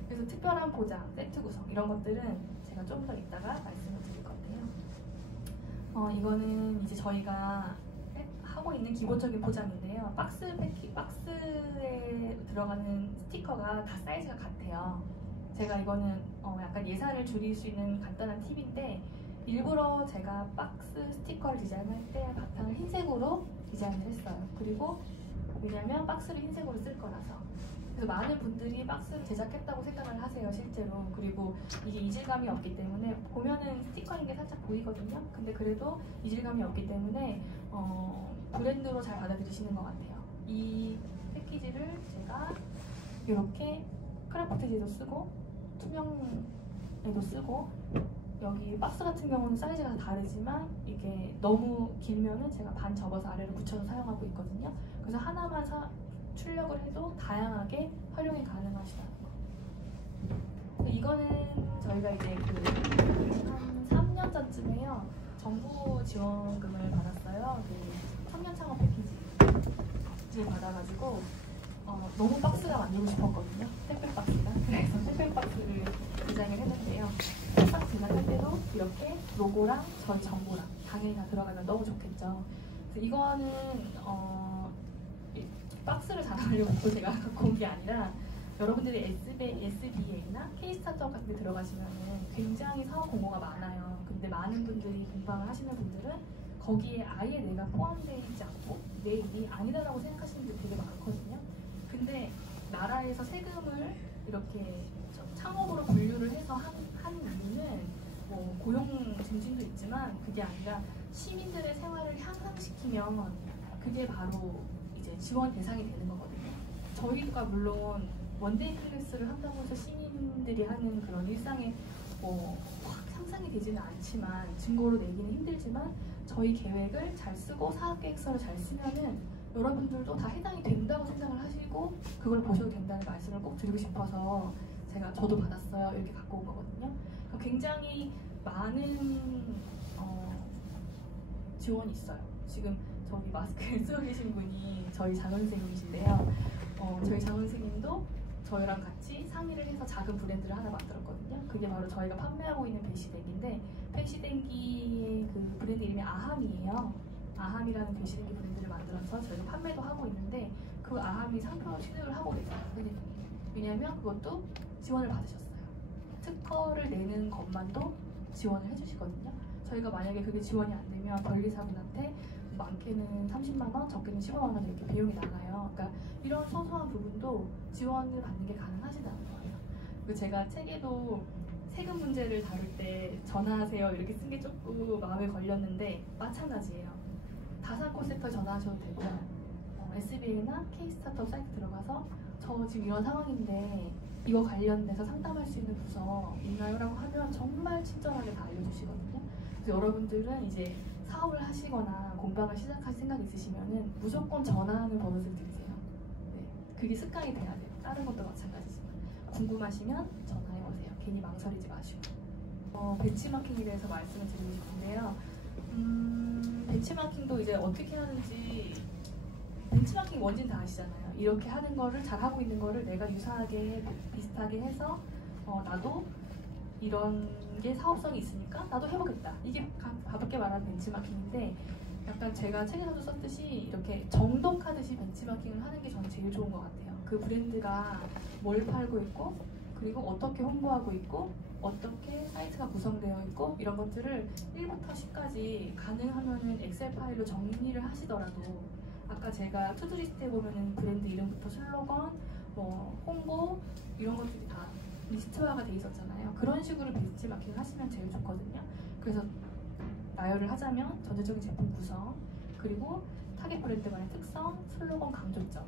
그래서 특별한 포장, 세트 구성 이런 것들은 제가 좀 더 이따가 말씀을 드릴 건데요. 이거는 이제 저희가 하고 있는 기본적인 포장인데요. 박스에 들어가는 스티커가 다 사이즈가 같아요. 제가 이거는 약간 예산을 줄일 수 있는 간단한 팁인데 일부러 제가 박스 스티커를 디자인할 때 바탕을 흰색으로 디자인을 했어요. 그리고 왜냐면 박스를 흰색으로 쓸 거라서. 그래서 많은 분들이 박스를 제작했다고 생각을 하세요, 실제로. 그리고 이게 이질감이 없기 때문에 보면은 스티커인 게 살짝 보이거든요. 근데 그래도 이질감이 없기 때문에 브랜드로 잘 받아들이시는 것 같아요. 이 패키지를 제가 이렇게 크라프트지도 쓰고 투명에도 쓰고 여기 박스 같은 경우는 사이즈가 다르지만 이게 너무 길면은 제가 반 접어서 아래로 붙여서 사용하고 있거든요. 그래서 하나만 출력을 해도 다양하게 활용이 가능하시다는 거. 이거는 저희가 이제 한 3년 전쯤에요. 정부 지원금을 받았어요. 청년 창업 패키지를 받아가지고 너무 박스가 만들고 싶었거든요. 택배 박스가. 그래서 택배 박스를 디자인을 했는데요. 딱 디자인할 때도 이렇게 로고랑 저희 정보랑 당연히 다 들어가면 너무 좋겠죠. 그래서 이거는 박스를 자랑하려고 또 제가 갖고 온 게 아니라 여러분들이 SBA나 K-스타트업 같은 데 들어가시면은 굉장히 사업 공고가 많아요. 근데 많은 분들이 공방을 하시는 분들은 거기에 아예 내가 포함되어 있지 않고 내 일이 아니다라고 생각하시는 분들이 되게 많거든요. 근데 나라에서 세금을 이렇게 창업으로 분류를 해서 한 이유는 뭐 고용 증진도 있지만 그게 아니라 시민들의 생활을 향상시키면 그게 바로 이제 지원 대상이 되는 거거든요. 저희가 물론 원데이 클래스를 한다고 해서 시민들이 하는 그런 일상에 확 향상이 되지는 않지만 증거로 내기는 힘들지만 저희 계획을 잘 쓰고 사업계획서를 잘 쓰면은 여러분들도 다 해당이 된다고 생각을 하시고 그걸 보셔도 된다는 말씀을 꼭 드리고 싶어서 저도 받았어요. 이렇게 갖고 온 거거든요. 그러니까 굉장히 많은 지원이 있어요. 지금 저기 마스크를 쓰고 계신 분이 저희 장원 선생님이신데요. 저희 장원 선생님도 저희랑 같이 상의를 해서 작은 브랜드를 하나 만들었거든요. 그게 바로 저희가 판매하고 있는 배시댕기인데 배시댕기의 그 브랜드 이름이 아함이에요. 아함이라는 배시댕기 브랜드를 만들어서 저희가 판매도 하고 있는데 그 아함이 상표 취득을 하고 계세요. 왜냐면 그것도 지원을 받으셨어요. 특허를 내는 것만도 지원을 해주시거든요. 저희가 만약에 그게 지원이 안 되면 권리사분한테 많게는 30만 원, 적게는 15만 원 이렇게 비용이 나가요. 그러니까 이런 소소한 부분도 지원을 받는 게 가능하시다는 거예요. 그리고 제가 책에도 세금 문제를 다룰 때 전화하세요 이렇게 쓴 게 조금 마음에 걸렸는데 마찬가지예요. 다산콜센터 전화하셔도 되고요. SBA나 K-스타트업 사이트 들어가서 저 지금 이런 상황인데 이거 관련돼서 상담할 수 있는 부서 있나요? 라고 하면 정말 친절하게 다 알려주시거든요. 그래서 여러분들은 이제 사업을 하시거나 공방을 시작할 생각이 있으시면은 무조건 전화하는 버릇을 들이세요. 네, 그게 습관이 돼야 돼요. 다른 것도 마찬가지지만 궁금하시면 전화해보세요. 괜히 망설이지 마시고. 벤치마킹에 대해서 말씀을 드리고 싶은데요. 벤치마킹도 이제 어떻게 하는지 벤치마킹 뭔지는 다 아시잖아요. 이렇게 하는 거를 잘하고 있는 거를 내가 유사하게 비슷하게 해서 나도 이런 게 사업성이 있으니까 나도 해보겠다. 이게 가볍게 말하는 벤치마킹인데 약간 제가 책에서도 썼듯이 이렇게 정독하듯이 벤치마킹을 하는 게 저는 제일 좋은 것 같아요. 그 브랜드가 뭘 팔고 있고 그리고 어떻게 홍보하고 있고 어떻게 사이트가 구성되어 있고 이런 것들을 1부터 10까지 가능하면은 엑셀 파일로 정리를 하시더라도 아까 제가 투두리스트에 보면은 브랜드 이름부터 슬로건, 홍보 이런 것들이 다 리스트화가 돼 있었잖아요. 그런 식으로 벤치마킹을 하시면 제일 좋거든요. 그래서 나열을 하자면 전체적인 제품 구성, 그리고 타겟 브랜드만의 특성, 슬로건 강조점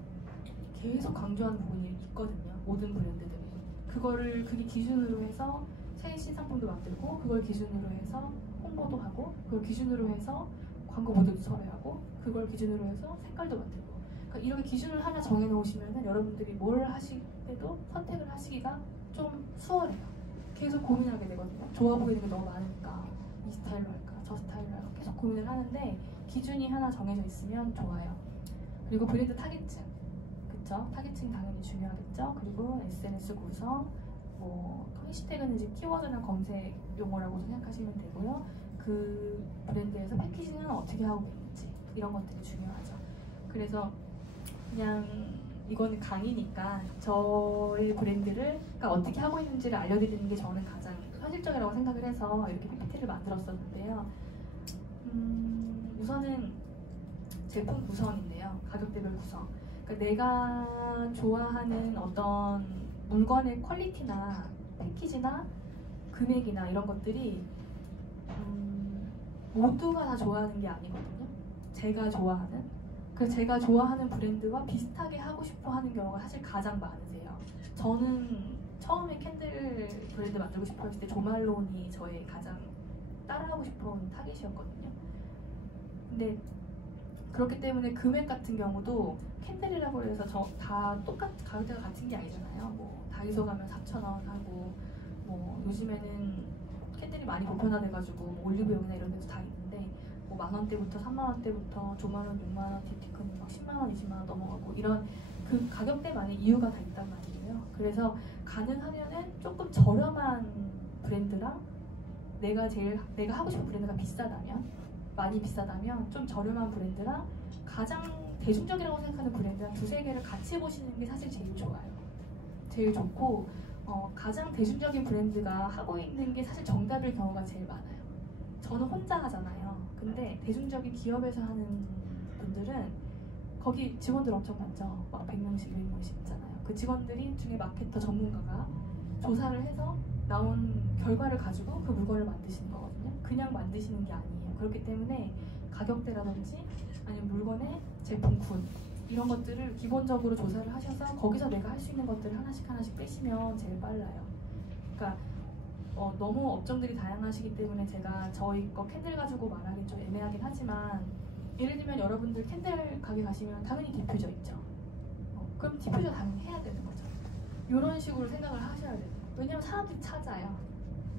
계속 강조하는 부분이 있거든요. 모든 브랜드들이 그게 기준으로 해서 새 신상품도 만들고 그걸 기준으로 해서 홍보도 하고 그걸 기준으로 해서 광고 모델도 섭외하고 그걸 기준으로 해서 색깔도 만들고 그러니까 이렇게 기준을 하나 정해놓으시면은 여러분들이 뭘 하실 때도 선택을 하시기가 좀 수월해요. 계속 고민하게 되거든요. 좋아 보이는 게 너무 많으니까 이 스타일로 할까 저 스타일로 할까 계속 고민을 하는데 기준이 하나 정해져 있으면 좋아요. 그리고 브랜드 타겟층, 그쵸? 타겟층 당연히 중요하겠죠. 그리고 SNS 구성, 뭐 해시태그는 이제 키워드나 검색 용어라고 생각하시면 되고요. 그 브랜드에서 패키징은 어떻게 하고 있는지 이런 것들이 중요하죠. 그래서 그냥 이거는 강의니까 저의 브랜드를 그러니까 어떻게 하고 있는지를 알려드리는 게 저는 가장 현실적이라고 생각을 해서 이렇게 PPT를 만들었었는데요. 우선은 제품 구성인데요. 가격대별 구성. 그러니까 내가 좋아하는 어떤 물건의 퀄리티나 패키지나 금액이나 이런 것들이 모두가 다 좋아하는 게 아니거든요. 제가 좋아하는. 그래서 제가 좋아하는 브랜드와 비슷하게 하고 싶어 하는 경우가 사실 가장 많으세요. 저는 처음에 캔들 브랜드 만들고 싶어 했을 때 조말론이 저의 가장 따라하고 싶은 타겟이었거든요. 근데 그렇기 때문에 금액 같은 경우도 캔들이라고 해서 다 가격대가 같은 게 아니잖아요. 뭐 다이소 가면 4,000원 하고 뭐 요즘에는 캔들이 많이 보편화돼가지고 뭐 올리브영이나 이런 데서 다 있는데 뭐 10,000원대부터 30,000원대부터 조말론 6만원, 딥티콘 막 10만원, 20만원 넘어가고 이런 그 가격대만의 이유가 다 있단 말이에요. 그래서 가능하면은 조금 저렴한 브랜드랑 내가 하고 싶은 브랜드가 비싸다면 많이 비싸다면 좀 저렴한 브랜드랑 가장 대중적이라고 생각하는 브랜드 한 두세 개를 같이 보시는 게 사실 제일 좋아요. 제일 좋고 가장 대중적인 브랜드가 하고 있는 게 사실 정답일 경우가 제일 많아요. 저는 혼자 하잖아요. 근데 대중적인 기업에서 하는 분들은 거기 직원들 엄청 많죠. 막 100명씩, 200명씩 있잖아요. 그 직원들이 중에 마케터 전문가가 조사를 해서 나온 결과를 가지고 그 물건을 만드시는 거거든요. 그냥 만드시는 게 아니에요. 그렇기 때문에 가격대라든지 아니면 물건의 제품군 이런 것들을 기본적으로 조사를 하셔서 거기서 내가 할 수 있는 것들을 하나씩 빼시면 제일 빨라요. 그러니까 너무 업종들이 다양하시기 때문에 제가 저희 거 캔들 가지고 말하기 좀 애매하긴 하지만 예를 들면 여러분들 캔들 가게 가시면 당연히 디퓨저 있죠. 그럼 디퓨저 당연히 해야 되는 거죠. 이런 식으로 생각을 하셔야 돼요. 왜냐면 사람들이 찾아요.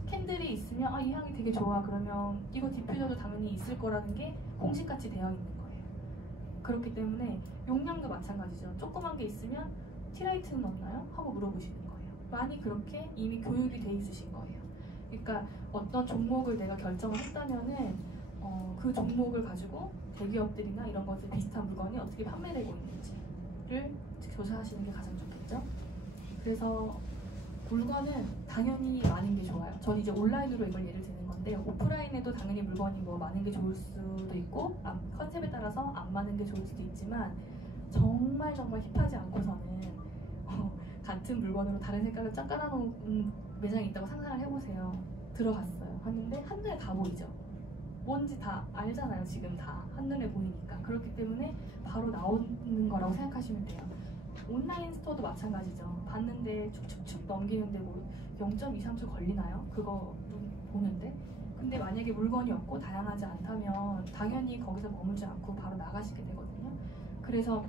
캔들이 있으면 이 향이 되게 좋아. 그러면 이거 디퓨저도 당연히 있을 거라는 게 공식같이 되어 있는 거예요. 그렇기 때문에 용량도 마찬가지죠. 조그만 게 있으면 티라이트는 없나요? 하고 물어보시는 거예요. 많이 그렇게 이미 교육이 돼 있으신 거예요. 그러니까 어떤 종목을 내가 결정을 했다면은 그 종목을 가지고 대기업들이나 이런 것들 비슷한 물건이 어떻게 판매되고 있는지를 조사하시는 게 가장 좋겠죠. 그래서 물건은 당연히 많은 게 좋아요. 저는 이제 온라인으로 이걸 예를 드는 건데 오프라인에도 당연히 물건이 뭐 많은 게 좋을 수도 있고 컨셉에 따라서 안 많은 게 좋을 수도 있지만 정말 힙하지 않고서는 같은 물건으로 다른 색깔을 쫙 깔아놓은 매장이 있다고 상상을 해보세요. 들어갔어요. 하는데 한눈에 다 보이죠. 뭔지 다 알잖아요. 지금 다 한눈에 보이니까. 그렇기 때문에 바로 나오는 거라고 생각하시면 돼요. 온라인 스토어도 마찬가지죠. 봤는데 축축축 넘기는데 뭐 0.23초 걸리나요? 그거 보는데? 근데 만약에 물건이 없고 다양하지 않다면 당연히 거기서 머물지 않고 바로 나가시게 되거든요. 그래서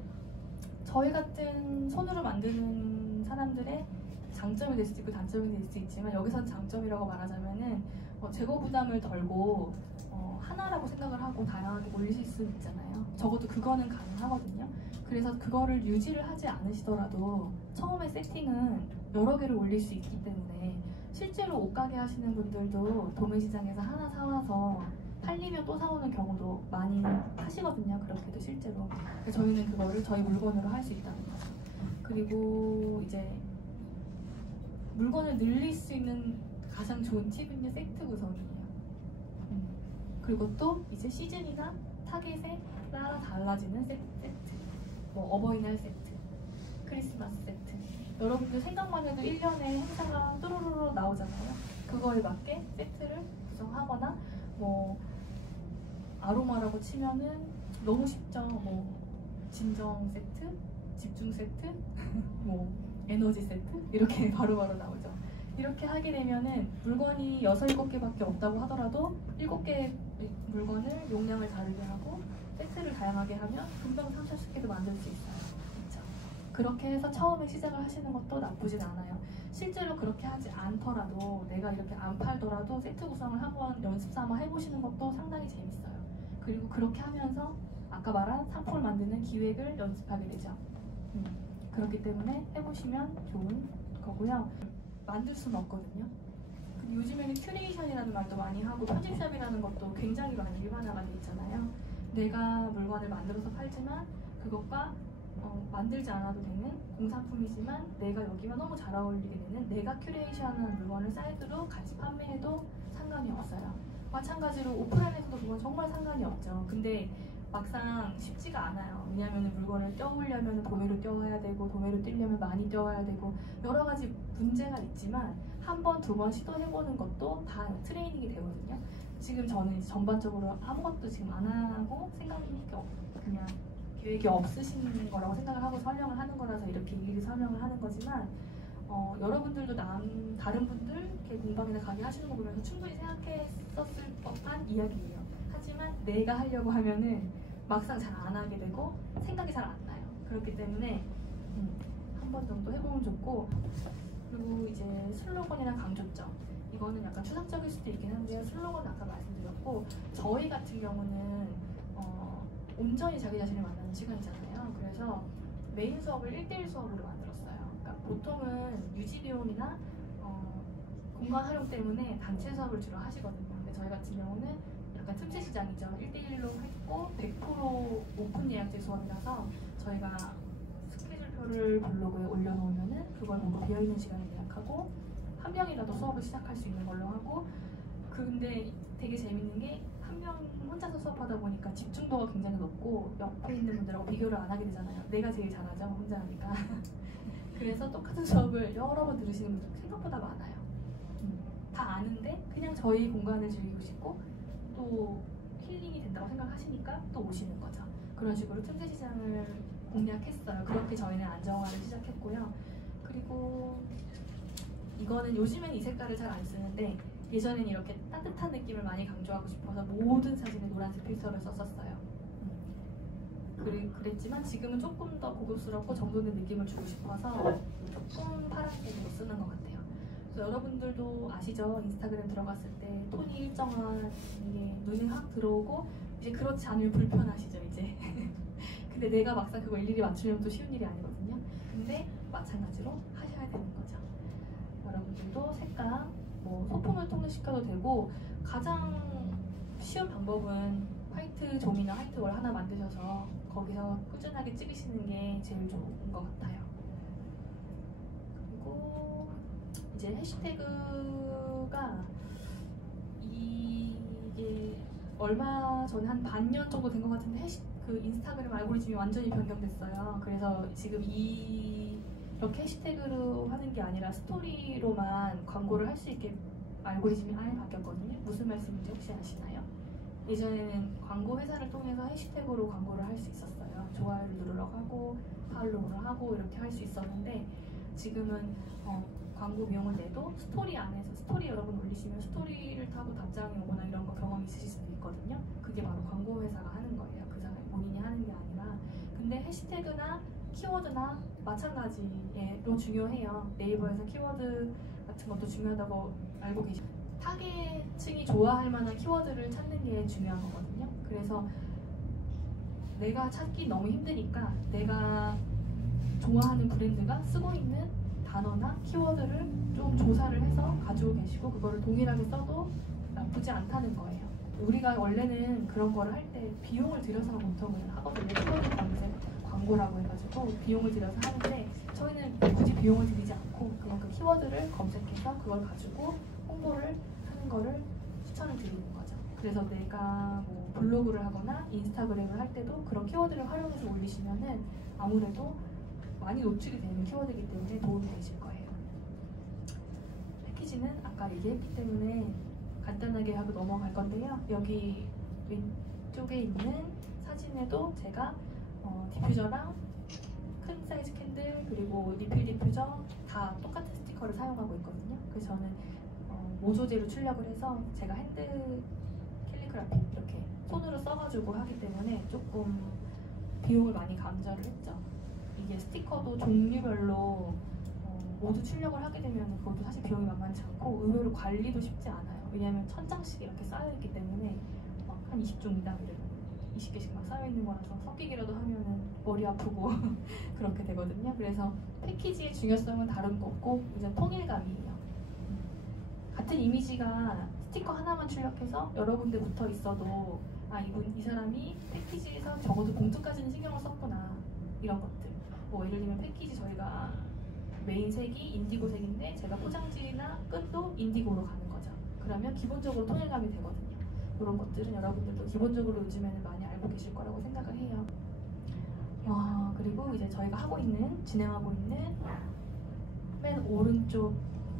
저희 같은 손으로 만드는 사람들의 장점이 될 수도 있고 단점이 될 수도 있지만 여기선 장점이라고 말하자면은 재고 부담을 덜고 하나라고 생각을 하고 다양하게 올리실 수 있잖아요. 적어도 그거는 가능하거든요. 그래서 그거를 유지를 하지 않으시더라도 처음에 세팅은 여러 개를 올릴 수 있기 때문에 실제로 옷가게 하시는 분들도 도매시장에서 하나 사와서 팔리면 또 사오는 경우도 많이 하시거든요. 그렇게도 실제로. 저희는 그거를 저희 물건으로 할 수 있다는 거죠. 그리고 이제 물건을 늘릴 수 있는 가장 좋은 팁은요, 세트 구성이에요. 그리고 또 이제 시즌이나 타겟에 따라 달라지는 세트. 뭐 어버이날 세트, 크리스마스 세트. 여러분들 생각만 해도 1년에 행사가 뚜루루루 나오잖아요. 그거에 맞게 세트를 구성하거나 뭐 아로마라고 치면은 너무 쉽죠. 뭐 진정 세트, 집중 세트, 뭐 에너지 세트 이렇게 바로바로 나오죠. 이렇게 하게 되면은 물건이 6, 7개밖에 없다고 하더라도 7개의 물건을 용량을 다르게 하고 세트를 다양하게 하면 금방 3, 40개도 만들 수 있어요. 그렇죠? 그렇게 해서 처음에 시작을 하시는 것도 나쁘진 않아요. 실제로 그렇게 하지 않더라도 내가 이렇게 안 팔더라도 세트 구성을 한번 연습 삼아 해보시는 것도 상당히 재밌어요. 그리고 그렇게 하면서 아까 말한 상품을 만드는 기획을 연습하게 되죠. 그렇기 때문에 해보시면 좋은 거고요. 만들 수는 없거든요. 근데 요즘에는 큐레이션이라는 말도 많이 하고 편집샵이라는 것도 굉장히 많이 일반화가 돼 있잖아요. 내가 물건을 만들어서 팔지만 그것과 만들지 않아도 되는 공산품이지만 내가 여기와 너무 잘 어울리게 되는 내가 큐레이션하는 물건을 사이드로 같이 판매해도 상관이 없어요. 마찬가지로 오프라인에서도 그건 정말 상관이 없죠. 근데 막상 쉽지가 않아요. 왜냐하면 물건을 떼우려면 도매로 떼워야 되고 도매로 떼려면 많이 떼워야 되고 여러 가지 문제가 있지만 한 번, 두 번 시도해보는 것도 다 트레이닝이 되거든요. 지금 저는 전반적으로 아무것도 지금 안 하고 그냥 계획이 없으신 거라고 생각을 하고 설명을 하는 거라서 이렇게 일일이 설명을 하는 거지만 여러분들도 다른 분들 이렇게 공방이나 가게 하시는 거 보면서 충분히 생각했었을 법한 이야기예요. 하지만 내가 하려고 하면은 막상 잘 안 하게 되고 생각이 잘 안 나요. 그렇기 때문에 한 번 정도 해보면 좋고, 그리고 이제 슬로건이나 강조점, 이거는 약간 추상적일 수도 있긴 한데요. 슬로건은 아까 말씀드렸고, 저희 같은 경우는 온전히 자기 자신을 만나는 시간이잖아요. 그래서 메인 수업을 1대1 수업으로 만들었어요. 그러니까 보통은 유지 비용이나 공간 활용 때문에 단체 수업을 주로 하시거든요. 근데 저희 같은 경우는 약간 틈새 시장이죠. 1대1로 했고 100% 오픈 예약제 수업이라서 저희가 스케줄표를 블로그에 올려놓으면은 그걸 보고 비어있는 시간에 예약하고 한 명이라도 수업을 시작할 수 있는 걸로 하고, 근데 되게 재밌는 게 한 명 혼자서 수업하다 보니까 집중도가 굉장히 높고 옆에 있는 분들하고 비교를 안 하게 되잖아요. 내가 제일 잘하죠, 혼자 하니까. 그래서 똑같은 수업을 여러 번 들으시는 분들 생각보다 많아요. 다 아는데 그냥 저희 공간을 즐기고 싶고 또 힐링이 된다고 생각하시니까 또 오시는 거죠. 그런 식으로 틈새 시장을 공략했어요. 그렇게 저희는 안정화를 시작했고요. 그리고 이거는 요즘엔 이 색깔을 잘 안 쓰는데 예전엔 이렇게 따뜻한 느낌을 많이 강조하고 싶어서 모든 사진에 노란색 필터를 썼었어요. 그랬지만 지금은 조금 더 고급스럽고 정돈된 느낌을 주고 싶어서 조금 파란색으로 쓰는 것 같아요. 그래서 여러분들도 아시죠? 인스타그램 들어갔을 때 톤이 일정한 게 눈에 확 들어오고 이제 그렇지 않으면 불편하시죠, 이제. 근데 내가 막상 그거 일일이 맞추려면 또 쉬운 일이 아니거든요. 근데 마찬가지로 하셔야 되는 거죠. 여러분들도 색감, 소품을 통해 시켜도 되고, 가장 쉬운 방법은 화이트 종이나 화이트 월 하나 만드셔서 거기서 꾸준하게 찍으시는 게 제일 좋은 것 같아요. 그리고 이제 해시태그가 이게 얼마 전에 한 반년 정도 된 것 같은데 그 인스타그램 알고리즘이 완전히 변경됐어요. 그래서 지금 이렇게 해시태그로 하는 게 아니라 스토리로만 광고를 할 수 있게 알고리즘이 아예 바뀌었거든요. 무슨 말씀인지 혹시 아시나요? 예전에는 광고 회사를 통해서 해시태그로 광고를 할 수 있었어요. 좋아요를 누르러 가고 팔로우를 하고 이렇게 할 수 있었는데 지금은 광고 비용을 내도 스토리 안에서 스토리 여러분 올리시면 스토리를 타고 답장이 오거나 이런 거 경험 있으실 수도 있거든요. 그게 바로 광고 회사가 하는 거예요. 그 사람 본인이 하는 게 아니라. 근데 해시태그나 키워드나 마찬가지로 중요해요. 네이버에서 키워드 같은 것도 중요하다고 알고 계시죠? 타겟층이 좋아할 만한 키워드를 찾는 게 중요한 거거든요. 그래서 내가 찾기 너무 힘드니까 내가 좋아하는 브랜드가 쓰고 있는 단어나 키워드를 좀 조사를 해서 가지고 계시고 그거를 동일하게 써도 나쁘지 않다는 거예요. 우리가 원래는 그런 거를 할 때 비용을 들여서 보통은 하거든요. 키워드 검색 광고라고 해가지고 비용을 들여서 하는데 저희는 굳이 비용을 들이지 않고 그냥 그 키워드를 검색해서 그걸 가지고 홍보를 하는 거를 추천을 드리는 거죠. 그래서 내가 블로그를 하거나 인스타그램을 할 때도 그런 키워드를 활용해서 올리시면은 아무래도 많이 노출이 되는 키워드이기 때문에 도움이 되실 거예요. 패키지는 아까 얘기했기 때문에 간단하게 하고 넘어갈 건데요. 여기 왼쪽에 있는 사진에도 제가 디퓨저랑 큰 사이즈 캔들 그리고 리필 디퓨저 다 똑같은 스티커를 사용하고 있거든요. 그래서 저는 모조제로 출력을 해서 제가 핸드 캘리그라피 이렇게 손으로 써가지고 하기 때문에 조금 비용을 많이 감저를 했죠. 이게 스티커도 종류별로 모두 출력을 하게 되면 그것도 사실 비용이 만만치 않고 의외로 관리도 쉽지 않아요. 왜냐하면 1000장씩 이렇게 쌓여있기 때문에 막 한 20종이다 이러면 20개씩 막 쌓여있는 거라서 섞이기라도 하면은 머리 아프고 그렇게 되거든요. 그래서 패키지의 중요성은 다른 거 없고 이제 통일감이에요. 같은 이미지가 스티커 하나만 출력해서 여러 군데 붙어 있어도 아 이 사람이 패키지에서 적어도 봉투까지는 신경을 썼구나 이런 것들. 뭐 예를 들면 패키지 저희가 메인 색이 인디고 색인데 제가 포장지나 끈도 인디고로 가는 거죠. 그러면 기본적으로 통일감이 되거든요. 이런 것들은 여러분들도 기본적으로 요즘에는 많이 알고 계실 거라고 생각을 해요. 그리고 이제 저희가 진행하고 있는 맨 오른쪽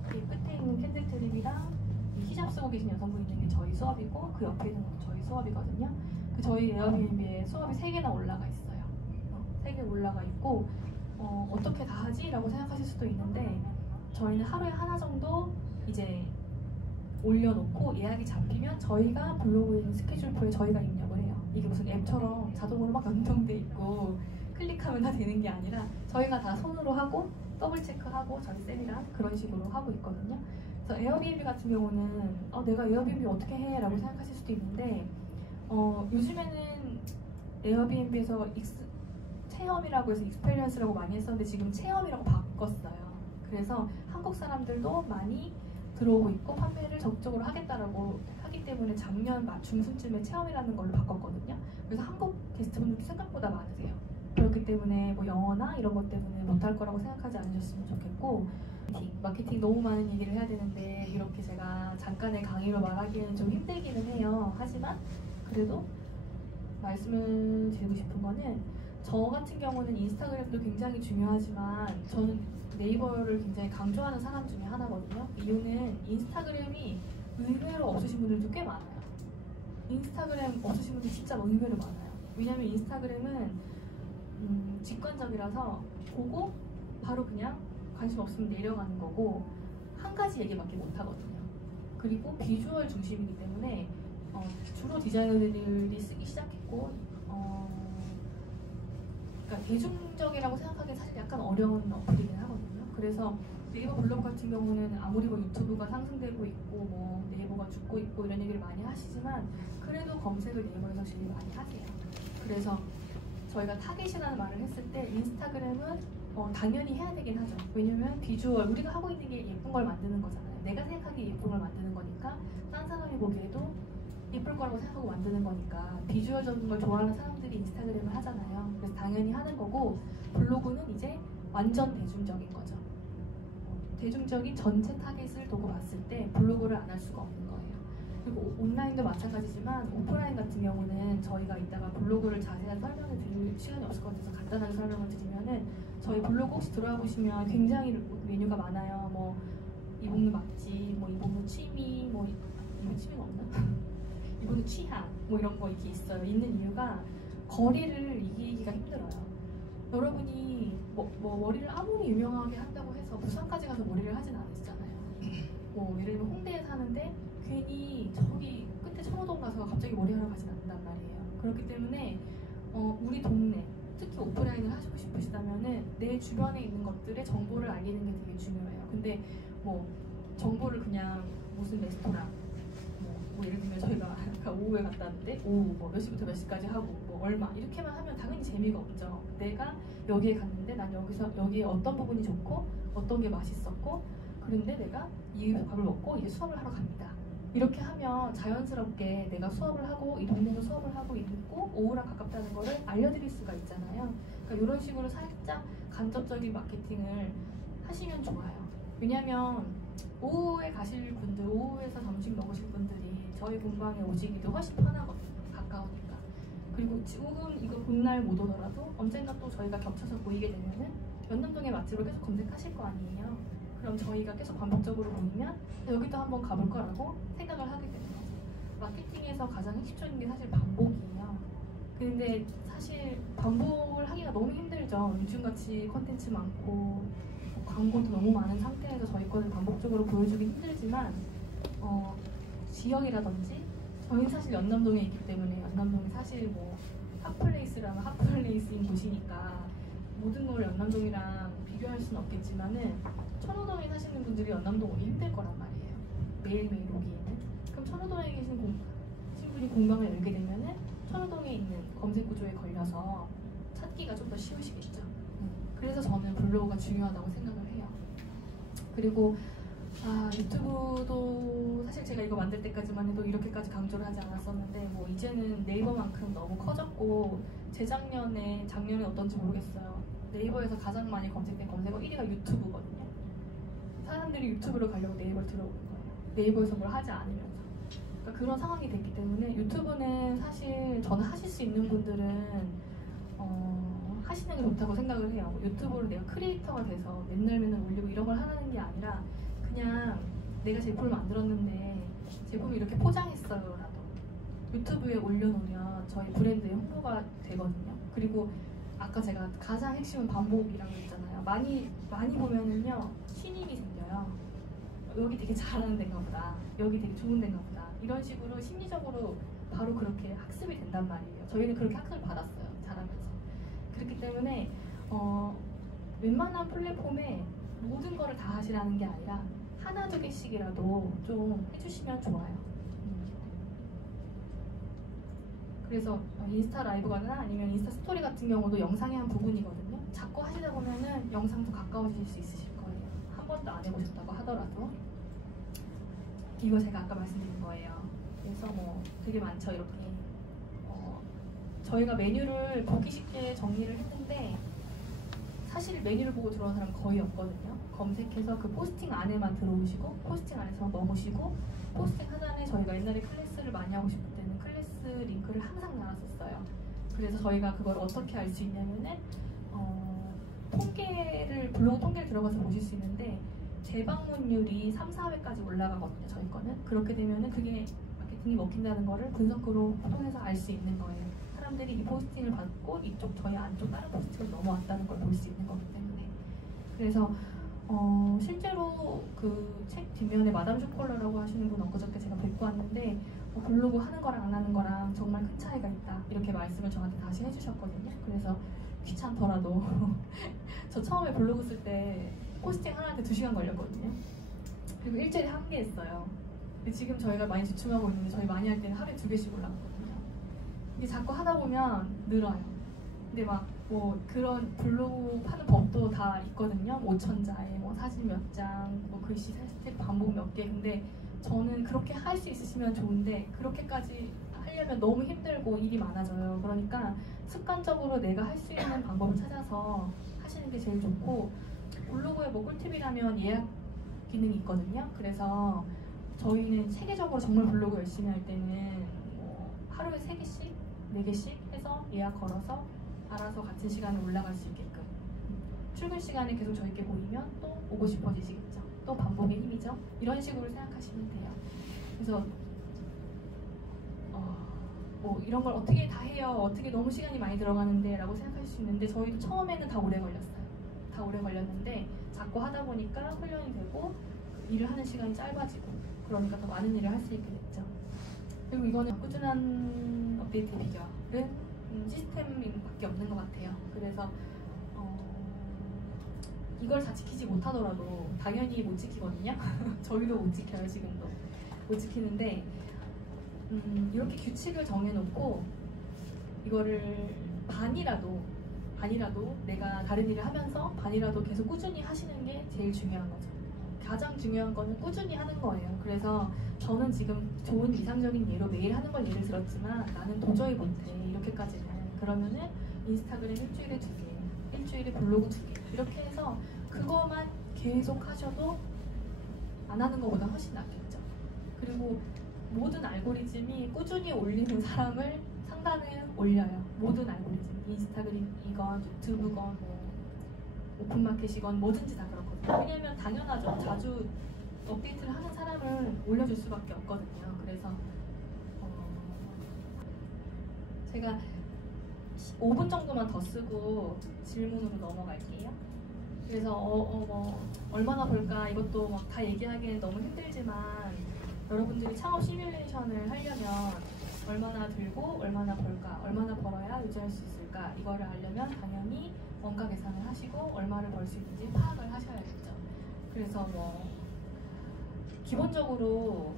끝에 있는 캔들 트립이랑 이 히잡 쓰고 계신 여성분 있는 게 저희 수업이고 그 옆에 있는 것도 저희 수업이거든요. 저희 에어비앤비에 수업이 3개나 올라가 있어요. 3개 올라가 있고 어떻게 다 하지? 라고 생각하실 수도 있는데 저희는 하루에 하나 정도 이제 올려놓고 예약이 잡히면 저희가 블로그에 있는 스케줄표에 저희가 입력을 해요. 이게 무슨 앱처럼 자동으로 막 연동돼 있고 클릭하면 다 되는 게 아니라 저희가 다 손으로 하고 더블 체크하고 저희 쌤이랑 그런 식으로 하고 있거든요. 그래서 에어비앤비 같은 경우는 내가 에어비앤비 어떻게 해? 라고 생각하실 수도 있는데 요즘에는 에어비앤비에서 체험이라고 해서 익스페리언스라고 많이 했었는데 지금 체험이라고 바꿨어요. 그래서 한국 사람들도 많이 들어오고 있고 판매를 적극적으로 하겠다라고 하기 때문에 작년 중순쯤에 체험이라는 걸로 바꿨거든요. 그래서 한국 게스트분들도 생각보다 많으세요. 그렇기 때문에 뭐 영어나 이런 것 때문에 못할 거라고 생각하지 않으셨으면 좋겠고 마케팅 너무 많은 얘기를 해야 되는데 이렇게 제가 잠깐의 강의로 말하기에는 좀 힘들기는 해요. 하지만 그래도 말씀을 드리고 싶은 거는 저 같은 경우는 인스타그램도 굉장히 중요하지만 저는 네이버를 굉장히 강조하는 사람 중에 하나거든요. 이유는 인스타그램이 의외로 없으신 분들도 꽤 많아요. 인스타그램 없으신 분들 진짜 의외로 많아요. 왜냐면 인스타그램은 직관적이라서 보고 바로 그냥 관심 없으면 내려가는 거고 한 가지 얘기밖에 못 하거든요. 그리고 비주얼 중심이기 때문에 주로 디자이너들이 쓰기 시작했고 그러니까 대중적이라고 생각하기엔 사실 약간 어려운 어플이긴 하거든요. 그래서 네이버 블로그 같은 경우는 아무리 뭐 유튜브가 상승되고 있고 뭐 네이버가 죽고 있고 이런 얘기를 많이 하시지만 그래도 검색을 네이버에서 제일 많이 하세요. 그래서 저희가 타겟이라는 말을 했을 때 인스타그램은 당연히 해야 되긴 하죠. 왜냐면 비주얼, 우리가 하고 있는 게 예쁜 걸 만드는 거잖아요. 내가 생각하기에 예쁜 걸 만드는 거니까 딴 사람이 보기에도 예쁠 거라고 생각하고 만드는 거니까 비주얼적인 걸 좋아하는 사람들이 인스타그램을 하잖아요. 그래서 당연히 하는 거고 블로그는 이제 완전 대중적인 거죠. 대중적인 전체 타겟을 두고 봤을 때 블로그를 안 할 수가 없는 거예요. 그리고 온라인도 마찬가지지만 오프라인 같은 경우는 저희가 이따가 블로그를 자세한 설명을 드릴 시간이 없을 것 같아서 간단하게 설명을 드리면은 저희 블로그 혹시 들어가 보시면 굉장히 메뉴가 많아요. 뭐 이분은 맛집, 뭐 이분은 취미, 뭐 이분 취미가 없나? 이분은 취향, 뭐 이런 거 이렇게 있어요. 있는 이유가 거리를 이기기가 힘들어요. 여러분이 뭐 머리를 아무리 유명하게 한다고 해서 부산까지 가서 머리를 하진 않으시잖아요. 뭐 예를 들면 홍대에 사는데 괜히 저기 끝에 청호동 가서 갑자기 머리하러 가진 않는단 말이에요. 그렇기 때문에 우리 동네 특히 오프라인을 하시고 싶으시다면은 내 주변에 있는 것들의 정보를 알리는 게 되게 중요해요. 근데 뭐 정보를 그냥 무슨 레스토랑 뭐 예를 들면 저희가 오후에 갔다 왔는데 오후 뭐 몇 시부터 몇 시까지 하고 뭐 얼마 이렇게만 하면 당연히 재미가 없죠. 내가 여기에 갔는데 난 여기에 어떤 부분이 좋고 어떤 게 맛있었고 그런데 내가 이 밥을 먹고 이제 수업을 하러 갑니다. 이렇게 하면 자연스럽게 내가 수업을 하고 이 동네에서 수업을 하고 있고 오후랑 가깝다는 거를 알려드릴 수가 있잖아요. 그러니까 이런 식으로 살짝 간접적인 마케팅을 하시면 좋아요. 왜냐면 오후에 가실 분들, 오후에서 점심 먹으실 분들이 저희 본방에 오시기도 훨씬 편하거든요. 가까우니까. 그리고 지금 이거 본날 못 오더라도 언젠가 또 저희가 겹쳐서 보이게 되면은 연남동의 맛집을 계속 검색하실 거 아니에요. 그럼 저희가 계속 반복적으로 보이면 여기도 한번 가볼 거라고 생각을 하게 되는 거죠. 마케팅에서 가장 핵심적인 게 사실 반복이에요. 근데 사실 반복을 하기가 너무 힘들죠. 요즘같이 컨텐츠 많고 광고도 너무 많은 상태에서 저희 거를 반복적으로 보여주기 힘들지만 지역이라든지 저희는 사실 연남동에 있기 때문에 연남동이 사실 뭐 핫플레이스라면 핫플레이스인 곳이니까 모든 걸 연남동이랑 비교할 수는 없겠지만은 천호동에 사시는 분들이 연남동 오기 힘들 거란 말이에요. 매일매일 오기에는. 그럼 천호동에 계신 분이 공방을 열게 되면은 천호동에 있는 검색 구조에 걸려서 찾기가 좀 더 쉬우시겠죠. 그래서 저는 블로그가 중요하다고 생각을 해요. 그리고 유튜브도 사실 제가 이거 만들 때까지만 해도 이렇게까지 강조를 하지 않았었는데 뭐 이제는 네이버만큼 너무 커졌고 작년에 어떤지 모르겠어요. 네이버에서 가장 많이 검색된 검색어 1위가 유튜브거든요. 사람들이 유튜브로 가려고 네이버를 들어오는 거예요. 네이버에서 뭘 하지 않으면서. 그러니까 그런 상황이 됐기 때문에 유튜브는 사실 저는 하실 수 있는 분들은 하시는 게 좋다고 생각을 해요. 유튜브로 내가 크리에이터가 돼서 맨날 올리고 이런 걸 하는 게 아니라 그냥 내가 제품을 만들었는데 제품을 이렇게 포장했어요라도 유튜브에 올려놓으면 저희 브랜드의 홍보가 되거든요. 그리고 아까 제가 가장 핵심은 반복이라고 했잖아요. 많이 보면은요 신임이 생겨요. 여기 되게 잘하는 데인가 보다. 여기 되게 좋은 데인가 보다. 이런 식으로 심리적으로 바로 그렇게 학습이 된단 말이에요. 저희는 그렇게 학습을 받았어요. 잘하면서. 그렇기 때문에 웬만한 플랫폼에 모든 거를 다 하시라는 게 아니라 하나 두 개씩이라도 좀 해주시면 좋아요. 그래서 인스타 라이브거나 아니면 인스타 스토리 같은 경우도 영상의 한 부분이거든요. 자꾸 하시다 보면은 영상도 가까워질 수 있으실 거예요. 한 번도 안 해보셨다고 하더라도. 이거 제가 아까 말씀드린 거예요. 그래서 뭐 되게 많죠. 이렇게 저희가 메뉴를 보기 쉽게 정리를 했는데 사실 메뉴를 보고 들어온 사람 거의 없거든요. 검색해서 그 포스팅 안에만 들어오시고 포스팅 안에서만 먹으시고 포스팅 하단에 저희가 옛날에 클래스를 많이 하고 싶을 때는 클래스 링크를 항상 달았었어요. 그래서 저희가 그걸 어떻게 알 수 있냐면은 블로그 통계를 들어가서 보실 수 있는데 재방문율이 3, 4회까지 올라가거든요. 저희 거는. 그렇게 되면은 그게 마케팅이 먹힌다는 거를 분석으로 통해서 알 수 있는 거예요. 사람들이 이 포스팅을 받고 이쪽 저희 안쪽 다른 포스팅을 넘어왔다는 걸 볼 수 있는 거기 때문에. 그래서 실제로 그 책 뒷면에 마담 쇼콜라라고 하시는 분 엊그저께 제가 뵙고 왔는데 블로그 하는 거랑 안 하는 거랑 정말 큰 차이가 있다 이렇게 말씀을 저한테 다시 해주셨거든요. 그래서 귀찮더라도 저 처음에 블로그 쓸 때 포스팅 하나한테 2시간 걸렸거든요. 그리고 일주일에 1개 했어요. 근데 지금 저희가 많이 주춤하고 있는데 저희 많이 할 때는 하루에 2개씩 올라갔거든요. 이게 자꾸 하다 보면 늘어요. 근데 막 뭐 그런 블로그 파는 법도 다 있거든요. 5,000자에 뭐 사진 몇 장, 뭐 글씨 스텝 반복 몇 개. 근데 저는 그렇게 할 수 있으시면 좋은데 그렇게까지 하려면 너무 힘들고 일이 많아져요. 그러니까 습관적으로 내가 할 수 있는 방법을 찾아서 하시는 게 제일 좋고 블로그에 뭐 꿀팁이라면 예약 기능이 있거든요. 그래서 저희는 체계적으로 정말 블로그 열심히 할 때는 뭐 하루에 3개씩, 4개씩 해서 예약 걸어서 알아서 같은 시간에 올라갈 수 있게끔 출근 시간에 계속 저희께 보이면 또 오고 싶어지시겠죠. 또 반복의 힘이죠. 이런 식으로 생각하시면 돼요. 그래서 뭐 이런 걸 어떻게 다 해요? 어떻게 너무 시간이 많이 들어가는데 라고 생각할 수 있는데 저희도 처음에는 다 오래 걸렸어요. 다 오래 걸렸는데 자꾸 하다 보니까 훈련이 되고 일을 하는 시간이 짧아지고 그러니까 더 많은 일을 할 수 있게 됐죠. 그리고 이거는 꾸준한 업데이트 비결은 시스템밖에 없는 것 같아요. 그래서 이걸 다 지키지 못하더라도 당연히 못 지키거든요. 저희도 못 지켜요. 지금도 못 지키는데 이렇게 규칙을 정해놓고 이거를 반이라도 내가 다른 일을 하면서 반이라도 계속 꾸준히 하시는 게 제일 중요한 거죠. 가장 중요한 거는 꾸준히 하는 거예요. 그래서 저는 지금 좋은 이상적인 예로 매일 하는 걸 예를 들었지만 나는 도저히 못해 이렇게까지는. 그러면은 인스타그램 일주일에 2개, 일주일에 블로그 2개 이렇게 해서 그거만 계속 하셔도 안 하는 것보다 훨씬 낫겠죠. 그리고 모든 알고리즘이 꾸준히 올리는 사람을 상단에 올려요. 모든 알고리즘, 인스타그램이건 유튜브건 뭐 오픈마켓이건 뭐든지 다 그렇거든요. 왜냐면 당연하죠. 자주 업데이트를 하는 사람을 올려줄 수밖에 없거든요. 그래서 제가 5분 정도만 더 쓰고 질문으로 넘어갈게요. 그래서 뭐 얼마나 벌까 이것도 막 다 얘기하기엔 너무 힘들지만 여러분들이 창업 시뮬레이션을 하려면 얼마나 들고 얼마나 벌까, 얼마나 벌어야 유지할 수 있을까 이거를 알려면 당연히 원가 계산을 하시고 얼마를 벌 수 있는지 파악을 하셔야겠죠. 그래서 뭐 기본적으로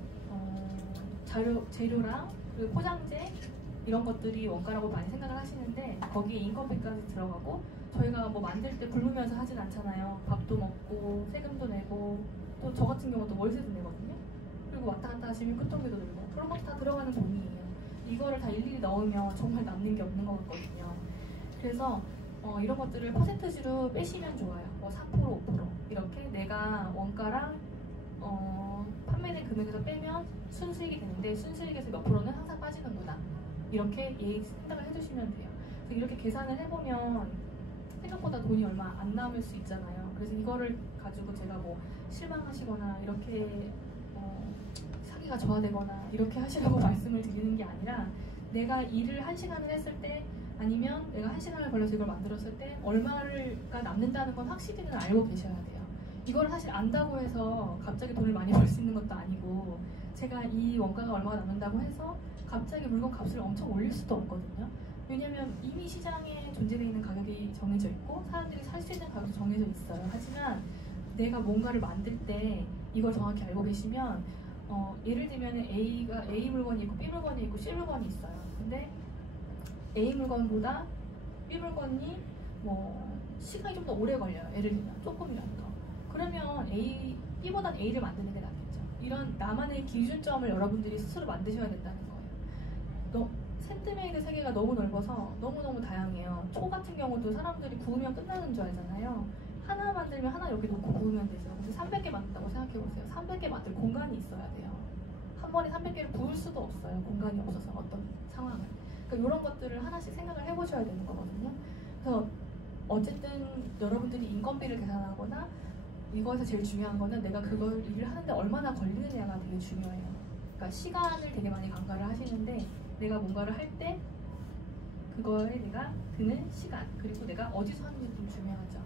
재료랑 그리고 포장재 이런 것들이 원가라고 많이 생각을 하시는데 거기에 인건비까지 들어가고 저희가 뭐 만들 때 굶으면서 하진 않잖아요. 밥도 먹고 세금도 내고 또 저 같은 경우도 월세도 내거든요. 그리고 왔다 갔다 하시면 교통비도 들고 그런 거 다 들어가는 돈이에요. 이거를 다 일일이 넣으면 정말 남는 게 없는 것 같거든요. 그래서 이런 것들을 퍼센트지로 빼시면 좋아요. 뭐 4%, 5% 이렇게 내가 원가랑 판매된 금액에서 빼면 순수익이 되는데 순수익에서 몇 프로는 항상 빠지는구나. 이렇게 생각을 해주시면 돼요. 그래서 이렇게 계산을 해보면 생각보다 돈이 얼마 안 남을 수 있잖아요. 그래서 이거를 가지고 제가 뭐 실망하시거나 이렇게 사기가 저하되거나 이렇게 하시라고 말씀을 드리는 게 아니라 내가 일을 1시간을 했을 때 아니면 내가 1시간을 걸려서 이걸 만들었을 때 얼마가 남는다는 건 확실히는 알고 계셔야 돼요. 이걸 사실 안다고 해서 갑자기 돈을 많이 벌 수 있는 것도 아니고 제가 이 원가가 얼마가 남는다고 해서 갑자기 물건 값을 엄청 올릴 수도 없거든요. 왜냐면 이미 시장에 존재되어 있는 가격이 정해져 있고 사람들이 살 수 있는 가격이 정해져 있어요. 하지만 내가 뭔가를 만들 때 이걸 정확히 알고 계시면 예를 들면 A 물건이 있고 B 물건이 있고 C 물건이 있어요. 근데 A 물건보다 B 물건이 뭐 시간이 좀 더 오래 걸려요. 예를 들면 조금이라도 더. 그러면 B보다는 A를 만드는 게 낫겠죠. 이런 나만의 기준점을 여러분들이 스스로 만드셔야 된다는 거예요. 샌드메이드 세계가 너무 넓어서 너무너무 다양해요. 초 같은 경우도 사람들이 구우면 끝나는 줄 알잖아요. 하나 만들면 하나 여기 놓고 구우면 되죠. 근데 300개 만든다고 생각해보세요. 300개 만들 공간이 있어야 돼요. 한 번에 300개를 구울 수도 없어요. 공간이 없어서 어떤 상황을. 그러니까 이런 것들을 하나씩 생각을 해보셔야 되는 거거든요. 그래서 어쨌든 여러분들이 인건비를 계산하거나 이거에서 제일 중요한 거는 내가 그걸 일을 하는데 얼마나 걸리느냐가 되게 중요해요. 그러니까 시간을 되게 많이 간과를 하시는데 내가 뭔가를 할 때 그거에 내가 드는 시간 그리고 내가 어디서 하는지 좀 중요하죠.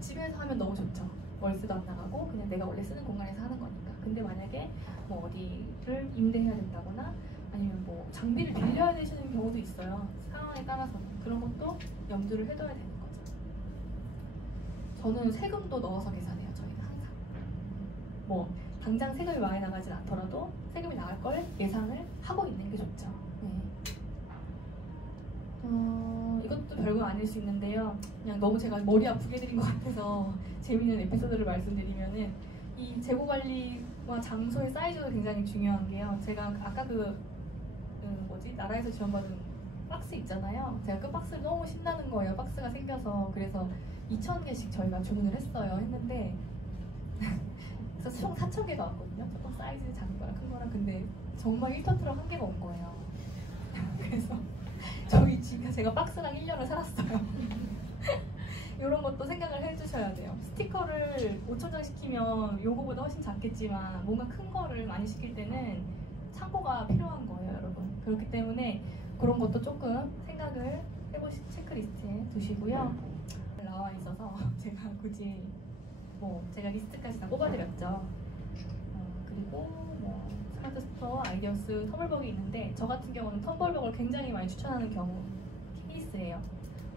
집에서 하면 너무 좋죠. 월세도 안 나가고 그냥 내가 원래 쓰는 공간에서 하는 거니까. 근데 만약에 뭐 어디를 임대해야 된다거나 아니면 뭐 장비를 빌려야 되시는 경우도 있어요. 상황에 따라서는. 그런 것도 염두를 해둬야 되는 거죠. 저는 세금도 넣어서 계산해요. 저희는 항상. 뭐 당장 세금이 많이 나가진 않더라도 세금이 나갈 걸 예상을 하고 있는 게 좋죠. 네. 이것도 별거 아닐 수 있는데요. 그냥 너무 제가 머리 아프게 해드린 것 같아서 재미있는 에피소드를 말씀드리면은 이 재고 관리와 장소의 사이즈도 굉장히 중요한 게요. 제가 아까 나라에서 지원받은 박스 있잖아요. 제가 그 박스를 너무 신나는 거예요. 박스가 생겨서. 그래서 2,000개씩 저희가 주문을 했는데 그래서 총 4,000개가 왔거든요. 조금 사이즈 작은 거랑 큰 거랑. 근데 정말 1톤 트럭 1개가 온 거예요. 그래서 저희 지금 제가 박스랑 1년을 살았어요. 이런 것도 생각을 해주셔야 돼요. 스티커를 5,000장 시키면 요거보다 훨씬 작겠지만 뭔가 큰 거를 많이 시킬 때는 창고가 필요한 거예요, 여러분. 그렇기 때문에 그런 것도 조금 생각을 해보시 체크리스트에 두시고요. 나와 있어서 제가 굳이 제가 리스트까지 다 뽑아드렸죠. 그리고 스마트 스토어, 아이디어스, 텀블벅이 있는데 저 같은 경우는 텀블벅을 굉장히 많이 추천하는 케이스예요.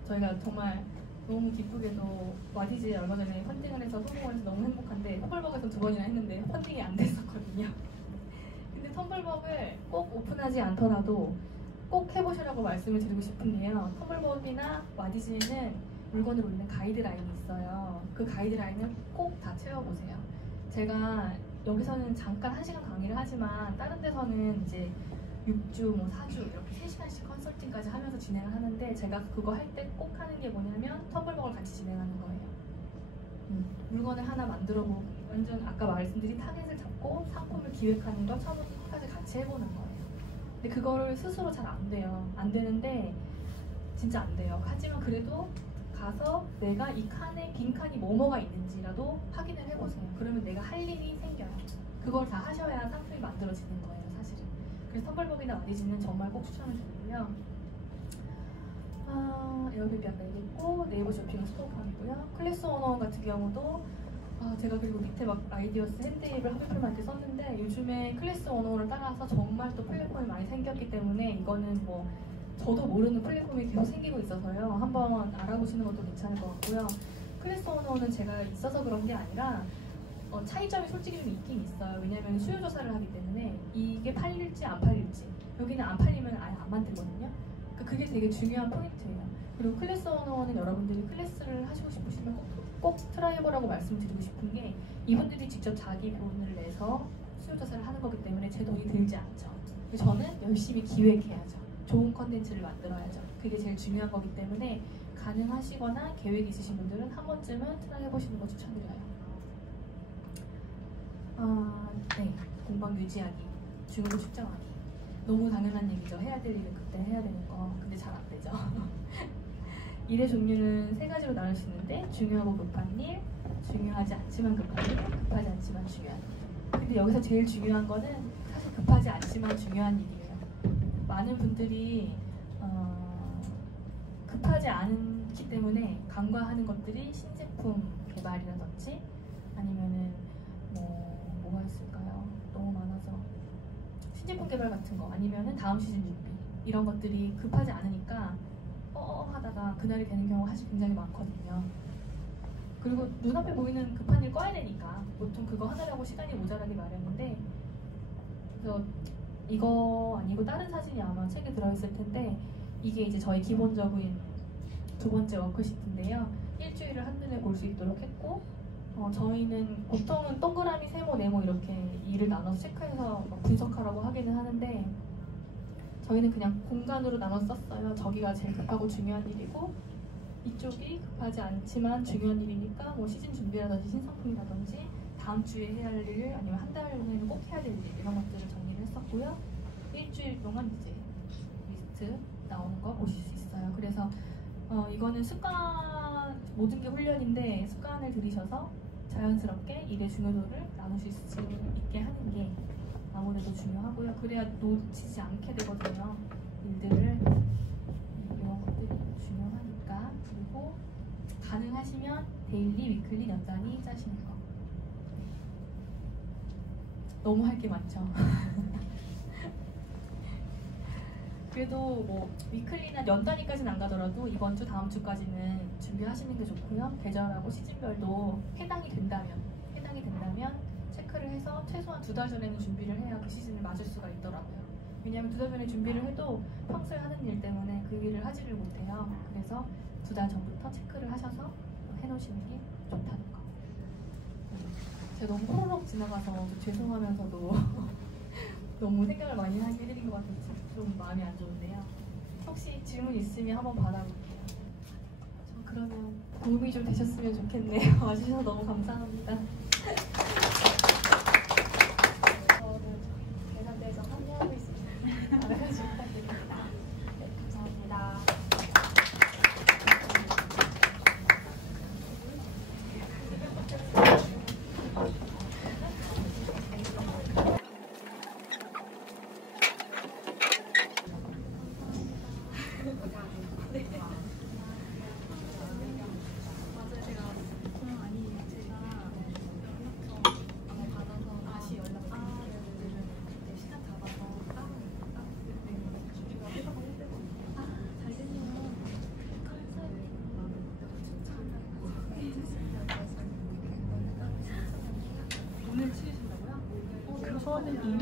저희가 정말 너무 기쁘게도 와디즈에 얼마 전에 펀딩을 해서 성공을 해서 너무 행복한데 텀블벅에서 2번이나 했는데 펀딩이 안 됐었거든요. 근데 텀블벅을 꼭 오픈하지 않더라도 꼭 해보시라고 말씀을 드리고 싶은 게요. 텀블벅이나 와디즈에는 물건을 올리는 가이드라인이 있어요. 그 가이드라인을 꼭 다 채워보세요. 제가 여기서는 잠깐 1시간 강의를 하지만 다른 데서는 이제 6주, 4주 이렇게 3시간씩 컨설팅까지 하면서 진행을 하는데 제가 그거 할 때 꼭 하는 게 뭐냐면 텀블벅을 같이 진행하는 거예요. 물건을 하나 만들어보고 완전 아까 말씀드린 타겟을 잡고 상품을 기획하는 거 처음부터 끝까지 같이 해보는 거예요. 근데 그거를 스스로 잘 안 돼요. 안 되는데 진짜 안 돼요. 하지만 그래도 가서 내가 이 칸에 빈 칸이 뭐가 있는지라도 확인을 해보세요. 그러면 내가 할 일이 생겨요. 그걸 다 하셔야 상품이 만들어지는 거예요, 사실은. 그래서 텀블벅이나 와디즈는 정말 꼭 추천을 드리고요. 에어비앤비 안 되겠고 네이버 쇼핑은 스토어팜이고요. 클래스 원어원 같은 경우도 제가 그리고 밑에 막 아이디어스 핸드입을 하비풀한테 썼는데 요즘에 클래스 원어원을 따라서 정말 또 플랫폼이 많이 생겼기 때문에 이거는 뭐 저도 모르는 플랫폼이 계속 생기고 있어서요. 한번 알아보시는 것도 괜찮을 것 같고요. 클래스 원어원은 제가 있어서 그런 게 아니라 차이점이 솔직히 좀 있긴 있어요. 왜냐면 수요 조사를 하기 때문에 이게 팔릴지 안 팔릴지 여기는 안 팔리면 아예 안 만들거든요. 그게 되게 중요한 포인트예요. 그리고 클래스 원어원은 여러분들이 클래스를 하시고 싶으시면 꼭 트라이버라고 말씀드리고 싶은 게 이분들이 직접 자기 돈을 내서 수요 조사를 하는 거기 때문에 제 돈이 들지 않죠. 저는 열심히 기획해야죠. 좋은 컨텐츠를 만들어야죠. 그게 제일 중요한 거기 때문에 가능하시거나 계획 있으신 분들은 한 번쯤은 트라이 해보시는 거 추천드려요. 네. 공방 유지하기, 중요도 측정하기. 너무 당연한 얘기죠. 해야 될 일은 그때 해야 되는 거. 근데 잘 안 되죠. 일의 종류는 3가지로 나눌 수 있는데 중요하고 급한 일, 중요하지 않지만 급한 일, 급하지 않지만 중요한 일. 근데 여기서 제일 중요한 거는 사실 급하지 않지만 중요한 일이에요. 많은 분들이 급하지 않기 때문에 간과하는 것들이 신제품 개발이라든지 아니면은 뭐가 있을까요? 너무 많아서 신제품 개발 같은 거 아니면은 다음 시즌 준비 이런 것들이 급하지 않으니까 하다가 그날이 되는 경우가 사실 굉장히 많거든요. 그리고 눈앞에 보이는 급한 일 꺼야 되니까 보통 그거 하느라고 시간이 모자라기 마련인데 그래서 이거 아니고 다른 사진이 아마 책에 들어있을 텐데 이게 이제 저희 기본적인 2번째 워크시트인데요. 일주일을 한눈에 볼 수 있도록 했고 저희는 보통은 동그라미, 세모, 네모 이렇게 일을 나눠서 체크해서 분석하라고 하기는 하는데 저희는 그냥 공간으로 나눠 썼어요. 저기가 제일 급하고 중요한 일이고 이쪽이 급하지 않지만 중요한 일이니까 뭐 시즌 준비라든지 신상품이라든지 다음 주에 해야 할 일 아니면 한 달 후에는 꼭 해야 될 일 이런 것들을 정리를 했었고요. 일주일 동안 이제 리스트 나오는 거 보실 수 있어요. 그래서 이거는 습관, 모든 게 훈련인데 습관을 들이셔서 자연스럽게 일의 중요도를 나누실 수 있게 하는 게 아무래도 중요하고요. 그래야 놓치지 않게 되거든요. 일들을. 이런 것들이 중요하니까. 그리고 가능하시면 데일리, 위클리, 연단위 짜시는 거. 너무 할 게 많죠. 그래도 뭐 위클리나 연단위까지는 안 가더라도 이번 주, 다음 주까지는 준비하시는 게 좋고요. 계절하고 시즌별도 해당이 된다면 체크를 해서 최소한 2달 전에는 준비를 해야 그 시즌을 맞을 수가 있더라고요. 왜냐하면 2달 전에 준비를 해도 평소에 하는 일 때문에 그 일을 하지를 못해요. 그래서 2달 전부터 체크를 하셔서 해놓으시는 게 좋다는 거. 제가 너무 호로록 지나가서 좀 죄송하면서도 너무 생각을 많이 하게 해드린 것 같아서 좀 마음이 안 좋은데요. 혹시 질문 있으면 한번 받아볼게요. 저 그러면 도움이 좀 되셨으면 좋겠네요. 와주셔서 너무 감사합니다. 저는 계산대에서 합류하고 있습니다. 알아주시 부탁드립니다. 네, 감사합니다. 오늘 치우신다고요? 저는 이미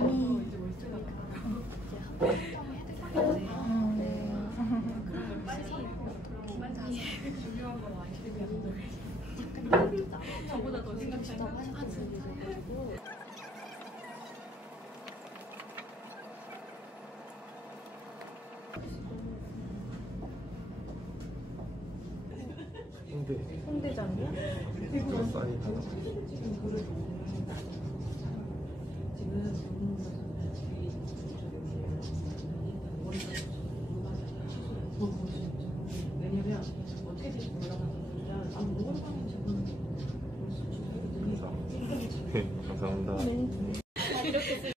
중요한 거 많이 시키면 저보다 더 생각하시나? 홍대장이요? 그래서 아니 왜냐면 어떻게 될지 몰라가지고 아무 뭘 하는지 모르겠어요. 감사합니다.